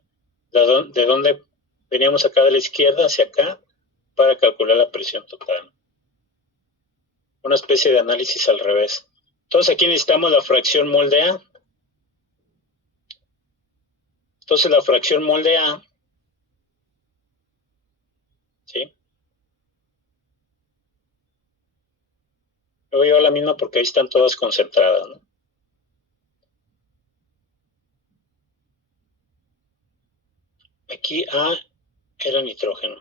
dónde veníamos acá de la izquierda hacia acá para calcular la presión total. Una especie de análisis al revés. Entonces aquí necesitamos la fracción mol de A. Entonces la fracción mol de A, ¿sí? Me voy a llevar la misma porque ahí están todas concentradas, ¿no? Aquí A era nitrógeno.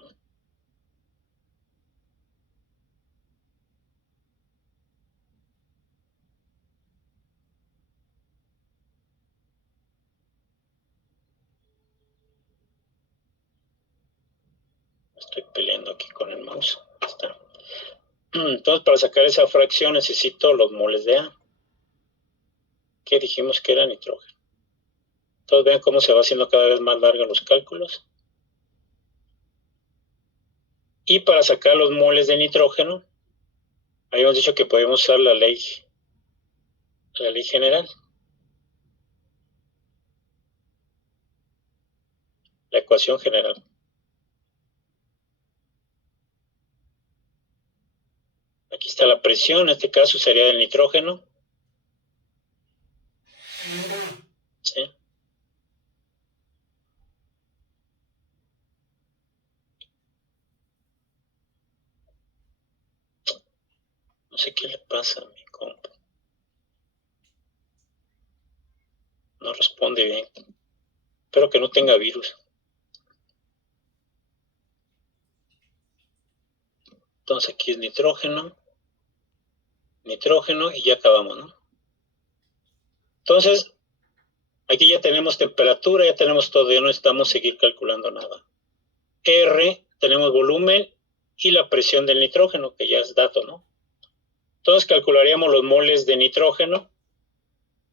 Estoy peleando aquí con el mouse. Ahí está. Entonces, para sacar esa fracción necesito los moles de A. Que dijimos que era nitrógeno. Entonces, vean cómo se va haciendo cada vez más larga los cálculos. Y para sacar los moles de nitrógeno, habíamos dicho que podíamos usar la ley general. La ecuación general. Aquí está la presión, en este caso sería del nitrógeno. ¿Sí? No sé qué le pasa a mi compu. No responde bien. Espero que no tenga virus. Entonces aquí es nitrógeno y ya acabamos, ¿no? Entonces, aquí ya tenemos temperatura, ya tenemos todo, ya no necesitamos seguir calculando nada. R, tenemos volumen y la presión del nitrógeno, que ya es dato, ¿no? Entonces calcularíamos los moles de nitrógeno.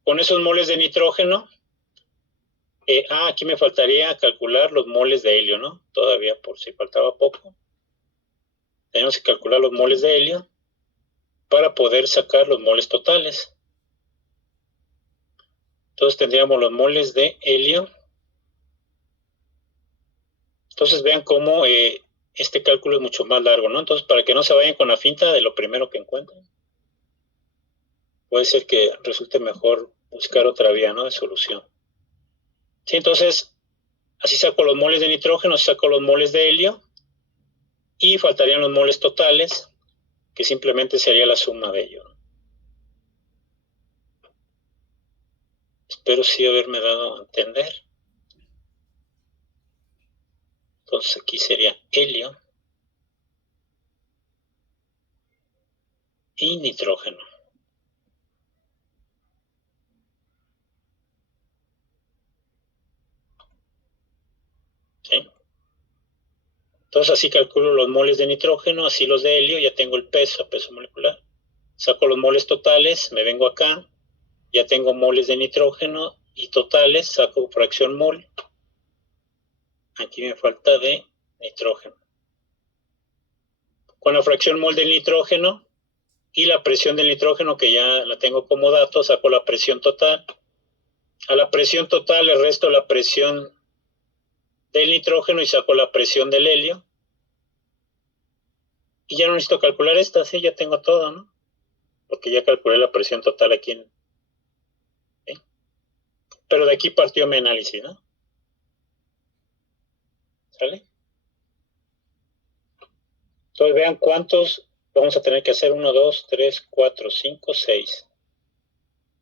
Con esos moles de nitrógeno, aquí me faltaría calcular los moles de helio, ¿no? Todavía por si faltaba poco. Tenemos que calcular los moles de helio para poder sacar los moles totales. Entonces tendríamos los moles de helio. Entonces vean cómo este cálculo es mucho más largo, ¿no? Entonces para que no se vayan con la finta de lo primero que encuentren, puede ser que resulte mejor buscar otra vía, ¿no? De solución. Sí, entonces así saco los moles de nitrógeno, saco los moles de helio y faltarían los moles totales, que simplemente sería la suma de ellos, ¿no? Espero sí haberme dado a entender. Entonces aquí sería helio y nitrógeno. ¿Sí? Entonces así calculo los moles de nitrógeno, así los de helio, ya tengo el peso molecular. Saco los moles totales, me vengo acá, ya tengo moles de nitrógeno y totales, saco fracción mol. Aquí me falta de nitrógeno. Con la fracción mol del nitrógeno y la presión del nitrógeno, que ya la tengo como dato, saco la presión total. A la presión total le resto la presión del nitrógeno y saco la presión del helio. Y ya no necesito calcular esta, sí, ya tengo todo, ¿no? Porque ya calculé la presión total aquí. ¿Sí? Pero de aquí partió mi análisis, ¿no? ¿Sale? Entonces vean cuántos vamos a tener que hacer. 1, 2, 3, 4, 5, 6.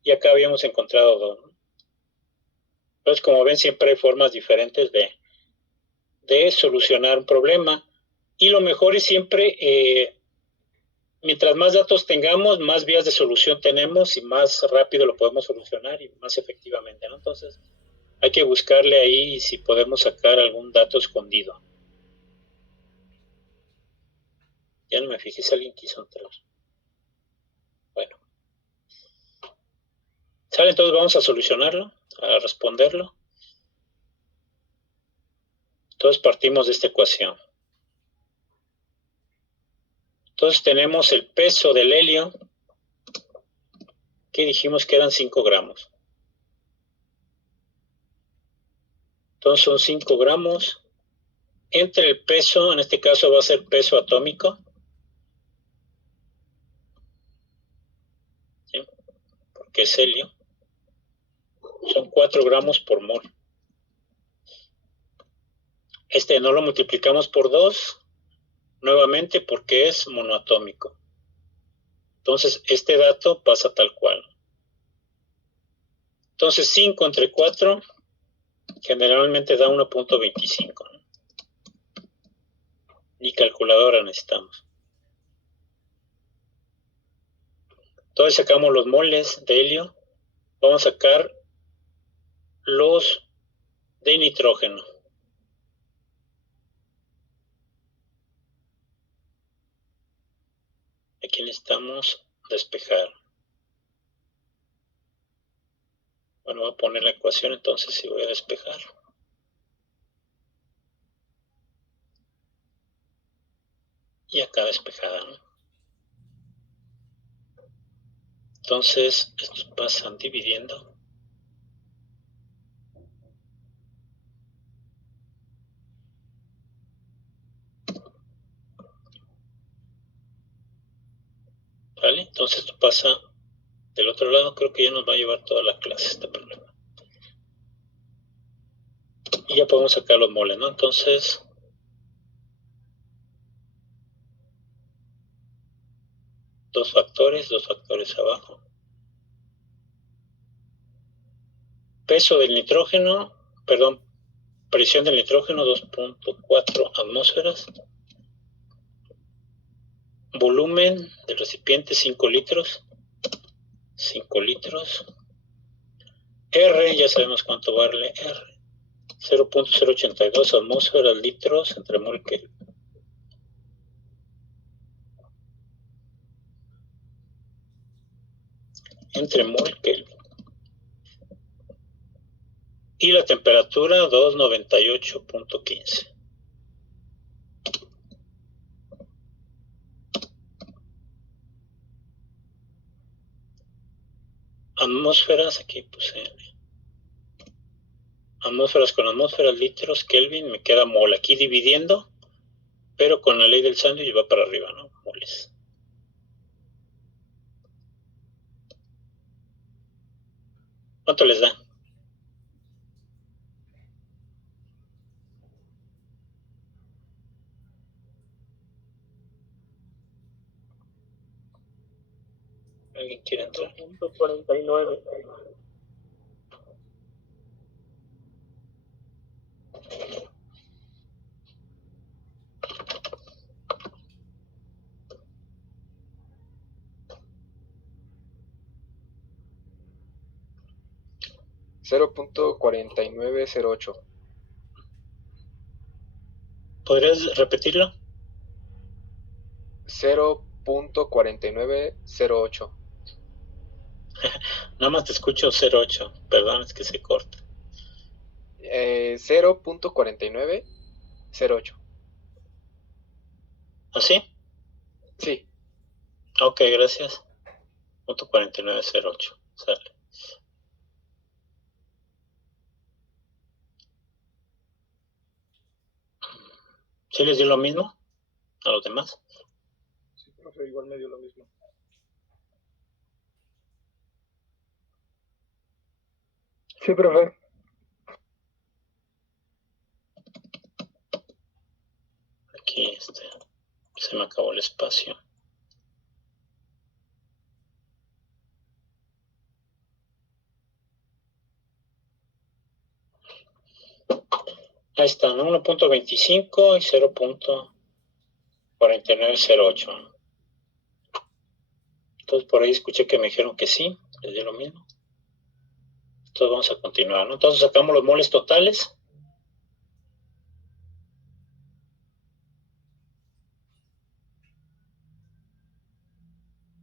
Y acá habíamos encontrado 2, ¿no? Entonces, como ven, siempre hay formas diferentes de solucionar un problema. Y lo mejor es siempre, mientras más datos tengamos, más vías de solución tenemos y más rápido lo podemos solucionar y más efectivamente, ¿no? Entonces, hay que buscarle ahí si podemos sacar algún dato escondido. Ya no me fijé si alguien quiso entrar. Bueno. ¿Sale? Entonces vamos a solucionarlo, a responderlo. Entonces partimos de esta ecuación. Entonces tenemos el peso del helio Aquí dijimos que eran 5 gramos. Entonces son 5 gramos. Entre el peso, en este caso va a ser peso atómico. ¿Sí? Porque es helio. Son 4 gramos por mol. Este no lo multiplicamos por 2, nuevamente porque es monoatómico. Entonces, este dato pasa tal cual. Entonces, 5 entre 4 generalmente da 1.25. ¿No? Ni calculadora necesitamos. Entonces, sacamos los moles de helio. Vamos a sacar los de nitrógeno. Aquí necesitamos despejar. Bueno, voy a poner la ecuación entonces y voy a despejar. Y acá despejada, ¿no? Entonces, estos pasan dividiendo. ¿Vale? Entonces esto pasa del otro lado. Creo que ya nos va a llevar toda la clase este problema. Y ya podemos sacar los moles, ¿no? Entonces, dos factores abajo. Peso del nitrógeno, perdón, presión del nitrógeno 2.4 atmósferas. Volumen del recipiente 5 litros. 5 litros. R, ya sabemos cuánto vale R. 0.082 atmósferas litros entre mol Kelvin. Entre mol Kelvin. Y la temperatura 298.15. Atmósferas, aquí puse atmósferas con atmósferas, litros, Kelvin, me queda mol. Aquí dividiendo, pero con la ley del sándwich va para arriba, ¿no? Moles. ¿Cuánto les da? ¿Alguien quiere entrar? 0.49. $0.4908. ¿Podrías repetirlo? 0.4908. Nada más te escucho 08. Perdón, es que se corta. 0.4908. ¿Así? Sí. Ok, gracias. 4908. Sale. ¿Sí les dio lo mismo a los demás? Sí, profe, igual me dio lo mismo. Sí, profe. Aquí se me acabó el espacio. Ahí está, ¿no? 1.25 y 0.4908. Entonces por ahí escuché que me dijeron que sí, les dio lo mismo. Entonces vamos a continuar, ¿no? Entonces sacamos los moles totales.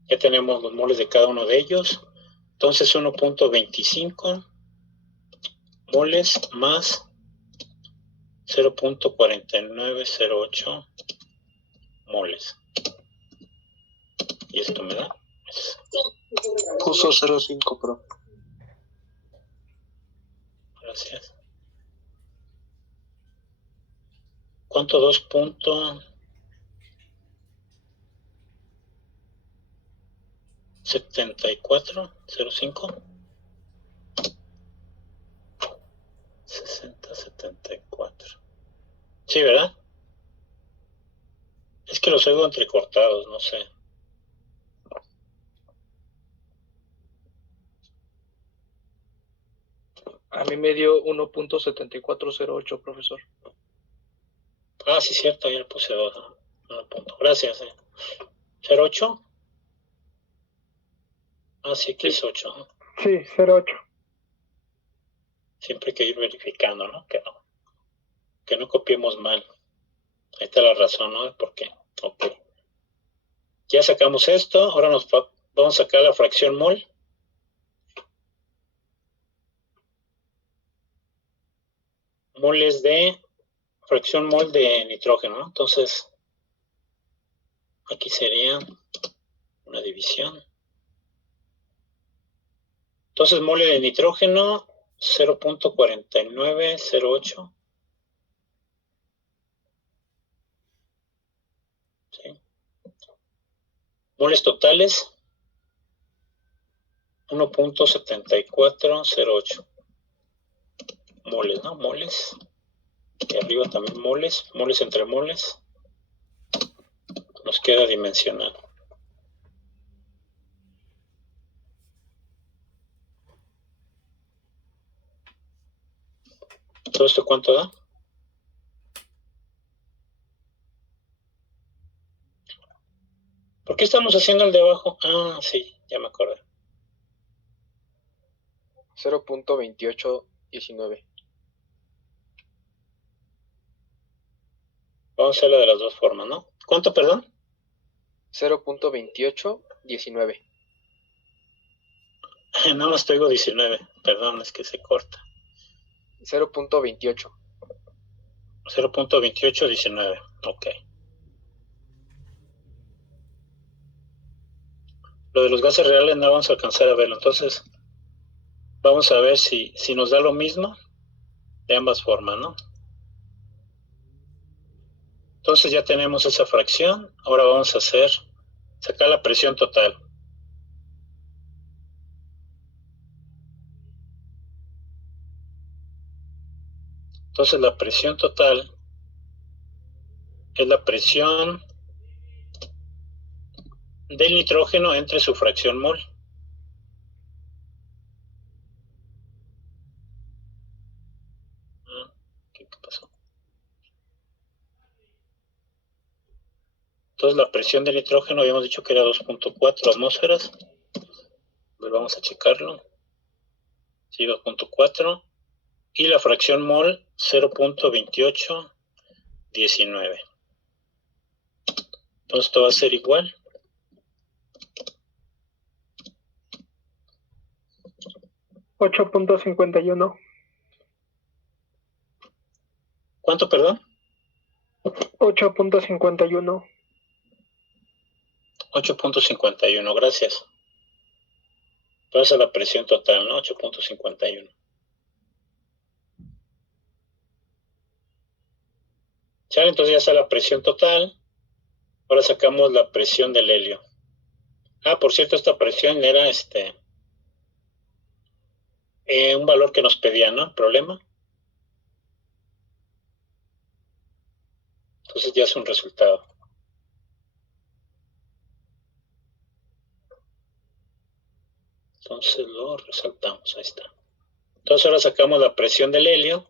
Ya tenemos los moles de cada uno de ellos. Entonces 1.25 moles más 0.4908 moles. Y esto me da Puso 0.5, profe. Gracias. ¿Cuánto? 2.7405. 6074. Sí, ¿verdad? Es que los oigo entrecortados, no sé. A mí me dio 1.7408, profesor. Ah, sí, cierto, ya le puse 2. 1 punto. Gracias. 08. Ah, sí, aquí es 8. Sí, 08. Siempre hay que ir verificando, ¿no? Que no copiemos mal. Ahí está la razón, ¿no? ¿Por qué? Ok. Ya sacamos esto. Ahora vamos a sacar la fracción mol. Moles de fracción mol de nitrógeno, ¿no? Entonces, aquí sería una división. Entonces, mole de nitrógeno, 0.4908. ¿Sí? Moles totales, 1.7408. Moles, ¿no? Moles. Y arriba también moles. Moles entre moles. Nos queda dimensional. ¿Todo esto cuánto da? ¿Por qué estamos haciendo el de abajo? Ah, sí, ya me acordé. 0.2819. Vamos a hacerla de las dos formas, ¿no? ¿Cuánto, perdón? 0.2819. Nada más te digo 19. Perdón, es que se corta. 0.28. 0.2819. Ok. Lo de los gases reales no vamos a alcanzar a verlo. Entonces, vamos a ver si nos da lo mismo de ambas formas, ¿no? Entonces ya tenemos esa fracción. Ahora vamos a sacar la presión total. Entonces la presión total es la presión del nitrógeno entre su fracción mol. ¿Qué pasó? Entonces la presión del nitrógeno habíamos dicho que era 2.4 atmósferas. Vamos a checarlo. Sí, 2.4. Y la fracción mol 0.2819. Entonces esto va a ser igual. $8.51. ¿Cuánto, perdón? 8.51. 8.51, gracias. Entonces la presión total, ¿no? 8.51. ¿Sale? Entonces ya está la presión total. Ahora sacamos la presión del helio. Ah, por cierto, esta presión era un valor que nos pedían, ¿no? ¿Problema? Entonces ya es un resultado. Entonces lo resaltamos, ahí está. Entonces ahora sacamos la presión del helio.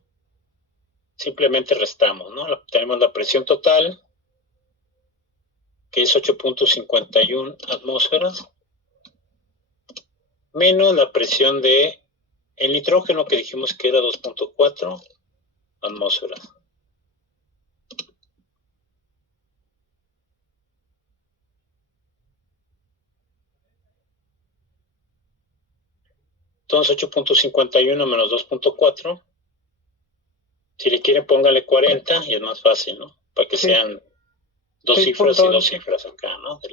Simplemente restamos, ¿no? Tenemos la presión total, que es 8.51 atmósferas, menos la presión de el nitrógeno, que dijimos que era 2.4 atmósferas. Entonces 8.51 menos 2.4. Si le quieren, póngale 40 y es más fácil, ¿no? Para que sean dos cifras y dos cifras acá, ¿no? Del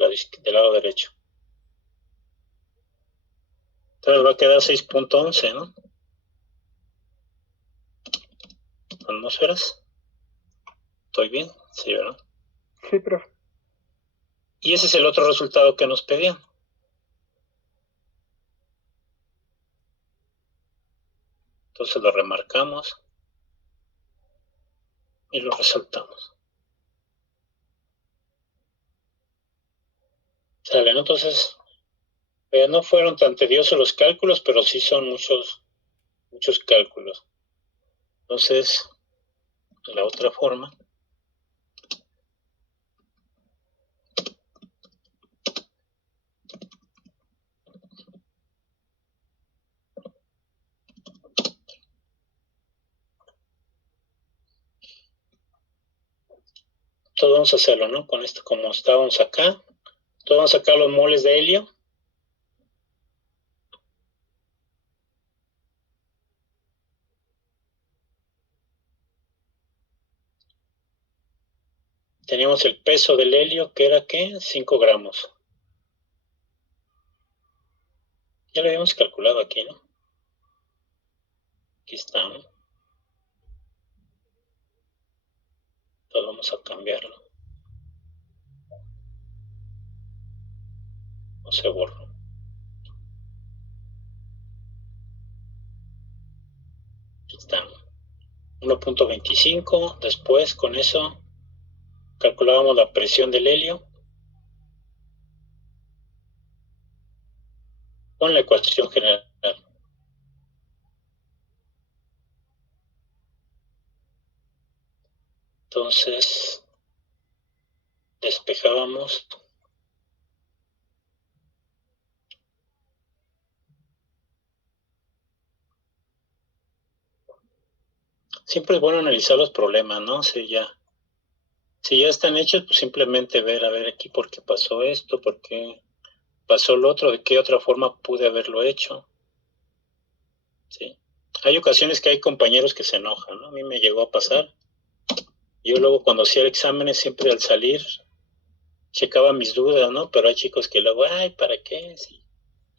lado derecho. Entonces va a quedar 6.11, ¿no? Atmósferas. ¿Estoy bien? Sí, ¿verdad? Sí, profe. Y ese es el otro resultado que nos pedían. Entonces lo remarcamos y lo resaltamos. ¿Sale? ¿No? Entonces, no fueron tan tediosos los cálculos, pero sí son muchos cálculos. Entonces, la otra forma. Todo vamos a hacerlo, ¿no? Con esto, como estábamos acá. Todos vamos a sacar los moles de helio. Teníamos el peso del helio, que era, ¿qué? 5 gramos. Ya lo habíamos calculado aquí, ¿no? Aquí está, ¿no? Entonces vamos a cambiarlo. No se borra. Aquí está. 1.25. Después, con eso, calculábamos la presión del helio con la ecuación general. Entonces, despejábamos. Siempre es bueno analizar los problemas, ¿no? Si ya están hechos, pues simplemente ver, a ver aquí por qué pasó esto, por qué pasó lo otro, de qué otra forma pude haberlo hecho. ¿Sí? Hay ocasiones que hay compañeros que se enojan, ¿no? A mí me llegó a pasar. Yo luego cuando hacía exámenes, siempre al salir, checaba mis dudas, ¿no? Pero hay chicos que luego, ay, ¿para qué? Si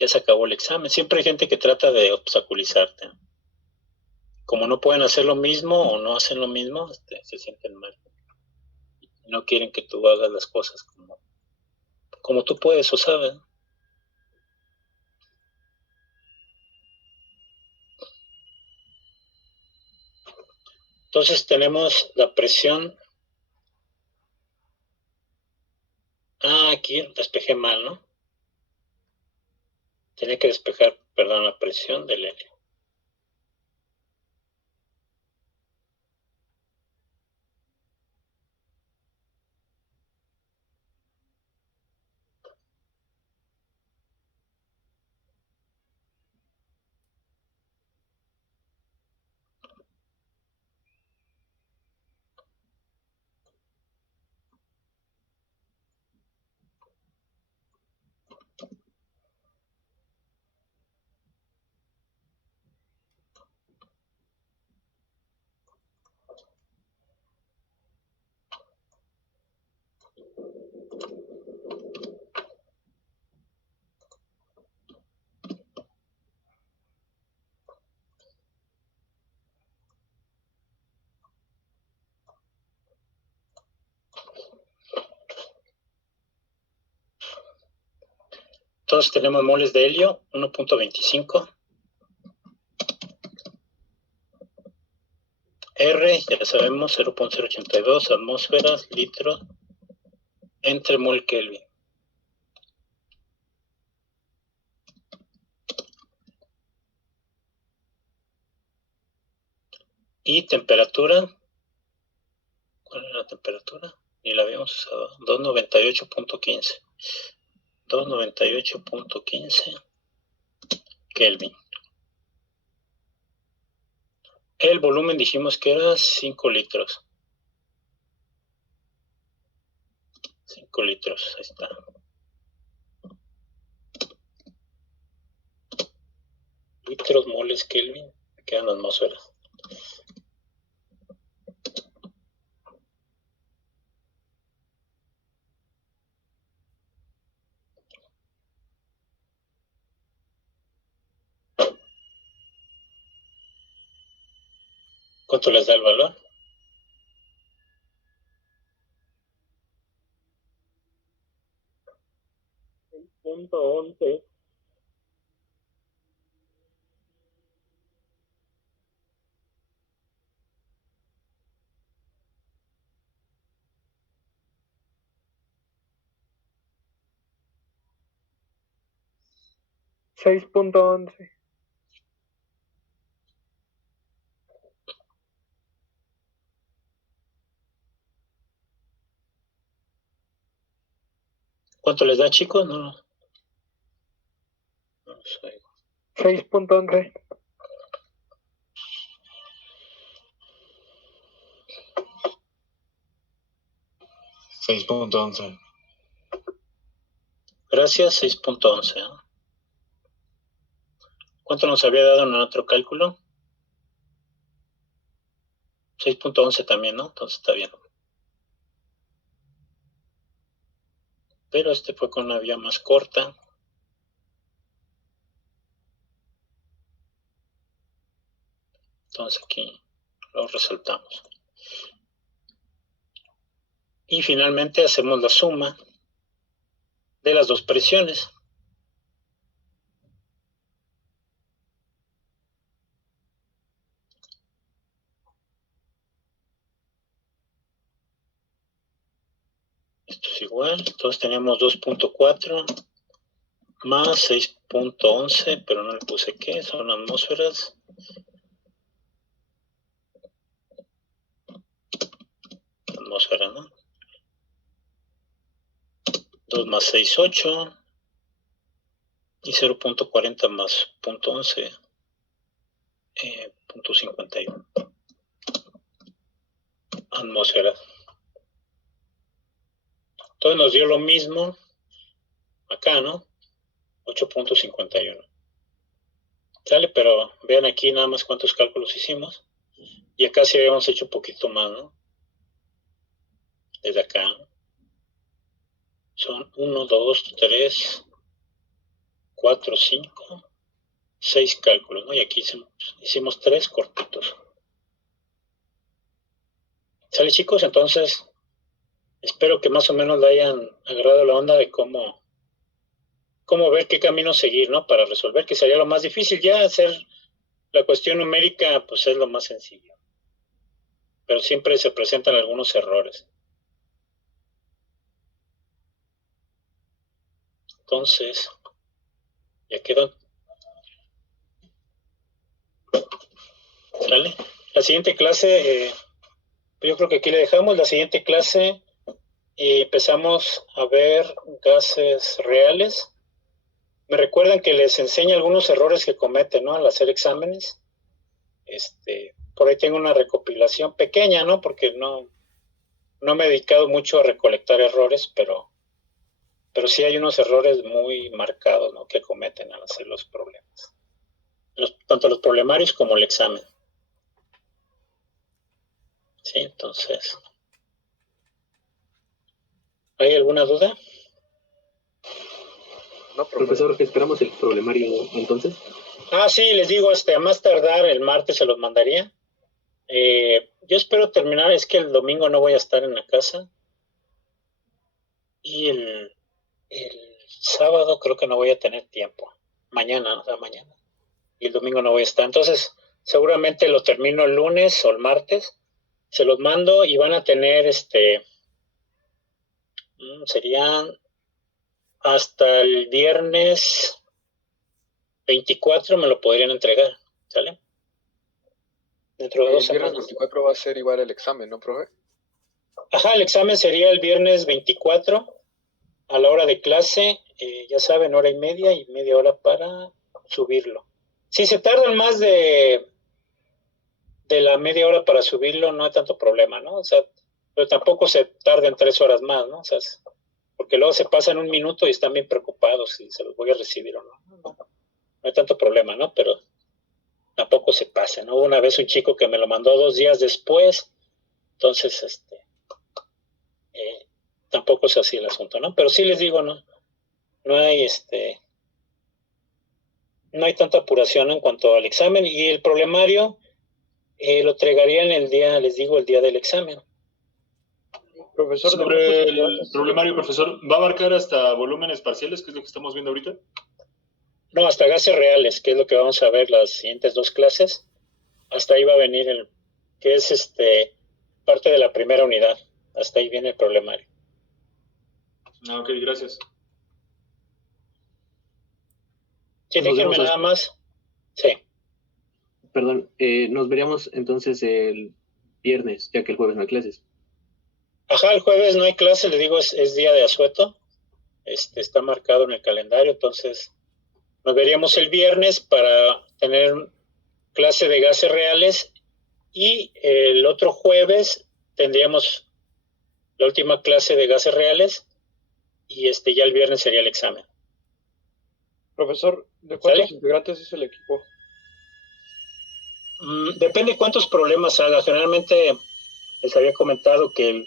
ya se acabó el examen. Siempre hay gente que trata de obstaculizarte, ¿no? Como no pueden hacer lo mismo o no hacen lo mismo, se sienten mal. No quieren que tú hagas las cosas como tú puedes o sabes. Entonces tenemos la presión. Aquí despejé mal, ¿no? Tenía que despejar, perdón, la presión del helio. Entonces tenemos moles de helio, 1.25. R, ya sabemos, 0.082 atmósferas, litros, entre mol Kelvin. Y temperatura, ¿cuál era la temperatura? Ni la habíamos usado, 298.15. 298.15 Kelvin. El volumen dijimos que era 5 litros. 5 litros, ahí está. Litros, moles, Kelvin, me quedan atmósferas. ¿Cuánto les da el valor? $6.11. $6.11. ¿Cuánto les da, chicos? No sé. 6.11. $6.11. Gracias, 6.11. ¿No? ¿Cuánto nos había dado en otro cálculo? 6.11 también, ¿no? Entonces está bien. Pero este fue con una vía más corta. Entonces aquí lo resaltamos. Y finalmente hacemos la suma de las dos presiones. Esto es igual, entonces tenemos 2.4 más 6.11, pero no le puse qué, son atmósferas. Atmósfera, ¿no? 2 más 6, 8. Y 0.40 más 0.11, 0.51. Atmósfera. Entonces nos dio lo mismo acá, ¿no? 8.51. ¿Sale? Pero vean aquí nada más cuántos cálculos hicimos. Y acá sí habíamos hecho un poquito más, ¿no? Desde acá, ¿no? Son 1, 2, 3, 4, 5, 6 cálculos, ¿no? Y aquí hicimos 3 cortitos. ¿Sale, chicos? Entonces, espero que más o menos le hayan agarrado la onda de cómo ver qué camino seguir, ¿no? Para resolver, que sería lo más difícil. Ya hacer la cuestión numérica, pues es lo más sencillo. Pero siempre se presentan algunos errores. Entonces, ya quedó. ¿Vale? La siguiente clase, yo creo que aquí le dejamos. La siguiente clase empezamos a ver gases reales. Me recuerdan que les enseña algunos errores que cometen, ¿no? Al hacer exámenes. Por ahí tengo una recopilación pequeña, ¿no? Porque no me he dedicado mucho a recolectar errores, pero sí hay unos errores muy marcados, ¿no? Que cometen al hacer los problemas. Tanto los problemarios como el examen. Sí, entonces. ¿Hay alguna duda? No, profesor, esperamos el problemario entonces. Sí, les digo, a más tardar el martes se los mandaría. Yo espero terminar, es que el domingo no voy a estar en la casa. Y el sábado creo que no voy a tener tiempo. Mañana. Y el domingo no voy a estar. Entonces, seguramente lo termino el lunes o el martes. Se los mando y van a tener serían hasta el viernes 24 me lo podrían entregar, ¿sale? Dentro de 2 El viernes semanas. 24 va a ser igual el examen, ¿no, profe? Ajá, el examen sería el viernes 24 a la hora de clase, ya saben, 1:30 y media hora para subirlo. Si se tardan más de la media hora para subirlo, no hay tanto problema, ¿no? O sea, pero tampoco se tarden 3 horas más, ¿no? O sea, porque luego se pasan 1 minuto y están bien preocupados si se los voy a recibir o no. No hay tanto problema, ¿no? Pero tampoco se pase, ¿no? Una vez un chico que me lo mandó 2 días después, entonces, tampoco es así el asunto, ¿no? Pero sí les digo, no hay, no hay tanta apuración en cuanto al examen y el problemario, Lo entregarían el día, les digo, el día del examen. Profesor, Sobre el problemario, profesor, ¿va a abarcar hasta volúmenes parciales, que es lo que estamos viendo ahorita? No, hasta gases reales, que es lo que vamos a ver las siguientes 2 clases. Hasta ahí va a venir que es parte de la primera unidad. Hasta ahí viene el problemario. Ah, ok, gracias. Sí, déjenme nada más. Sí. Perdón, nos veríamos entonces el viernes, ya que el jueves no hay clases. Ajá, el jueves no hay clase, le digo, es día de asueto. Está marcado en el calendario, entonces nos veríamos el viernes para tener clase de gases reales y el otro jueves tendríamos la última clase de gases reales y ya el viernes sería el examen. Profesor, ¿de cuántos integrantes es el equipo? Depende cuántos problemas haga. Generalmente les había comentado que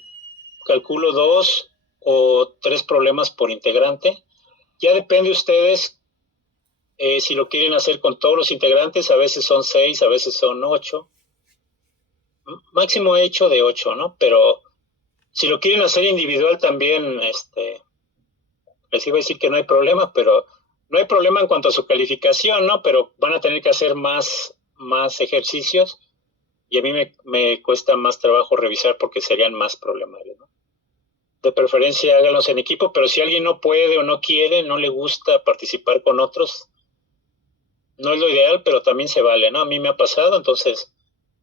calculo 2 o 3 problemas por integrante. Ya depende de ustedes si lo quieren hacer con todos los integrantes. A veces son 6, a veces son 8. Máximo hecho de 8, ¿no? Pero si lo quieren hacer individual también, les iba a decir que no hay problema, pero no hay problema en cuanto a su calificación, ¿no? Pero van a tener que hacer más ejercicios y a mí me cuesta más trabajo revisar porque serían más problemarios, ¿no? De preferencia háganlos en equipo, pero si alguien no puede o no quiere, no le gusta participar con otros, no es lo ideal, pero también se vale, ¿no? A mí me ha pasado, entonces,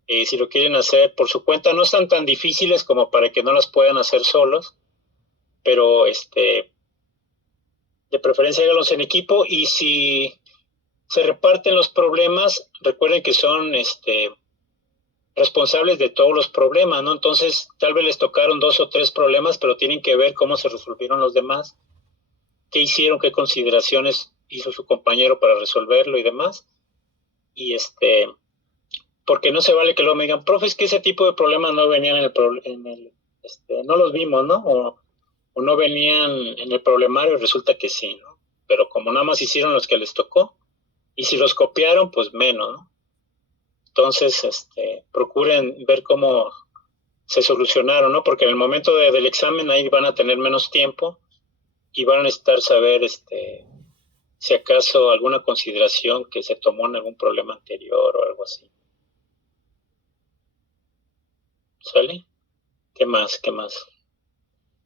si lo quieren hacer por su cuenta, no están tan difíciles como para que no las puedan hacer solos, pero de preferencia háganlos en equipo y si se reparten los problemas, recuerden que son responsables de todos los problemas, ¿no? Entonces, tal vez les tocaron 2 o 3 problemas, pero tienen que ver cómo se resolvieron los demás, qué hicieron, qué consideraciones hizo su compañero para resolverlo y demás. Y porque no se vale que luego me digan, profe, es que ese tipo de problemas no venían no los vimos, ¿no? O no venían en el problemario, resulta que sí, ¿no? Pero como nada más hicieron los que les tocó, y si los copiaron, pues menos, ¿no? Entonces, procuren ver cómo se solucionaron, ¿no? Porque en el momento del examen ahí van a tener menos tiempo y van a necesitar saber, si acaso alguna consideración que se tomó en algún problema anterior o algo así. ¿Sale? ¿Qué más?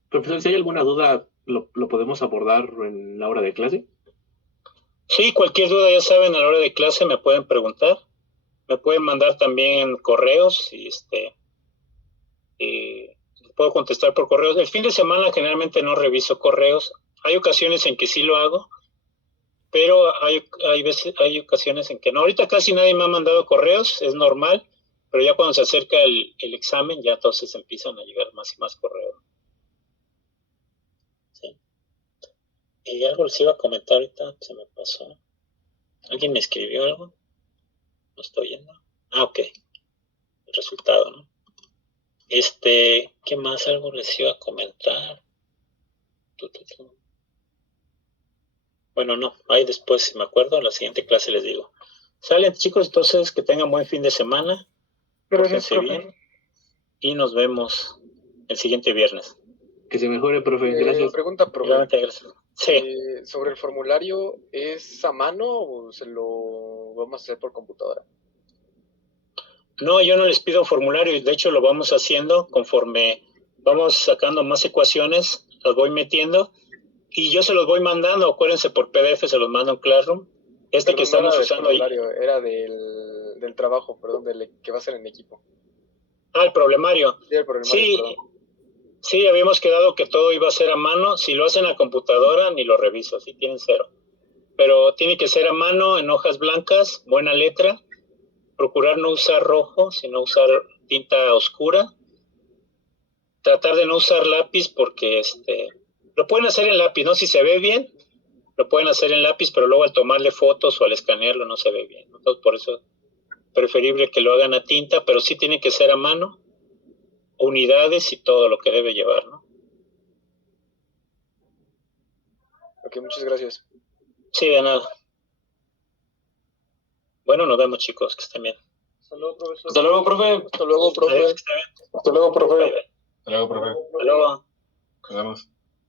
Profesor, si hay alguna duda, ¿lo podemos abordar en la hora de clase? Sí, cualquier duda, ya saben, a la hora de clase me pueden preguntar. Me pueden mandar también correos y puedo contestar por correos. El fin de semana generalmente no reviso correos. Hay ocasiones en que sí lo hago, pero hay ocasiones en que no. Ahorita casi nadie me ha mandado correos, es normal, pero ya cuando se acerca el examen, ya entonces empiezan a llegar más y más correos. ¿Sí? Y algo les iba a comentar ahorita, se me pasó. ¿Alguien me escribió algo? No estoy yendo. Ah, ok. El resultado, ¿no? ¿Qué más? Algo les iba a comentar. Bueno, no, ahí después, si me acuerdo, en la siguiente clase les digo. Salen, chicos, entonces que tengan buen fin de semana. Gracias, Pórtense profe. bien y nos vemos el siguiente viernes. Que se mejore, profe. Gracias. Pregunta, profe. Realmente gracias. Sí. Sobre el formulario, ¿es a mano o se lo vamos a hacer por computadora? No, yo no les pido un formulario, de hecho lo vamos haciendo conforme vamos sacando más ecuaciones, las voy metiendo y yo se los voy mandando, acuérdense por PDF, se los mando en Classroom. Perdón, Que estamos no era usando ahí. Era del trabajo, perdón, que va a ser en equipo. Ah, el problemario. Sí, el problemario, perdón. Sí, habíamos quedado que todo iba a ser a mano. Si lo hacen a computadora, ni lo reviso, sí tienen 0. Pero tiene que ser a mano, en hojas blancas, buena letra. Procurar no usar rojo, sino usar tinta oscura. Tratar de no usar lápiz porque lo pueden hacer en lápiz, ¿no? Si se ve bien, lo pueden hacer en lápiz, pero luego al tomarle fotos o al escanearlo no se ve bien. Entonces, por eso es preferible que lo hagan a tinta, pero sí tiene que ser a mano, unidades y todo lo que debe llevar, ¿no? Ok, muchas gracias. Sí, de nada. Bueno, nos vemos, chicos, que estén bien. Hasta luego, profesor. Hasta luego, profe. Hasta luego, profe. Adiós, que esté bien. Hasta luego, profe. Bye, bye. Hasta luego, profe. Hasta luego. Quedamos.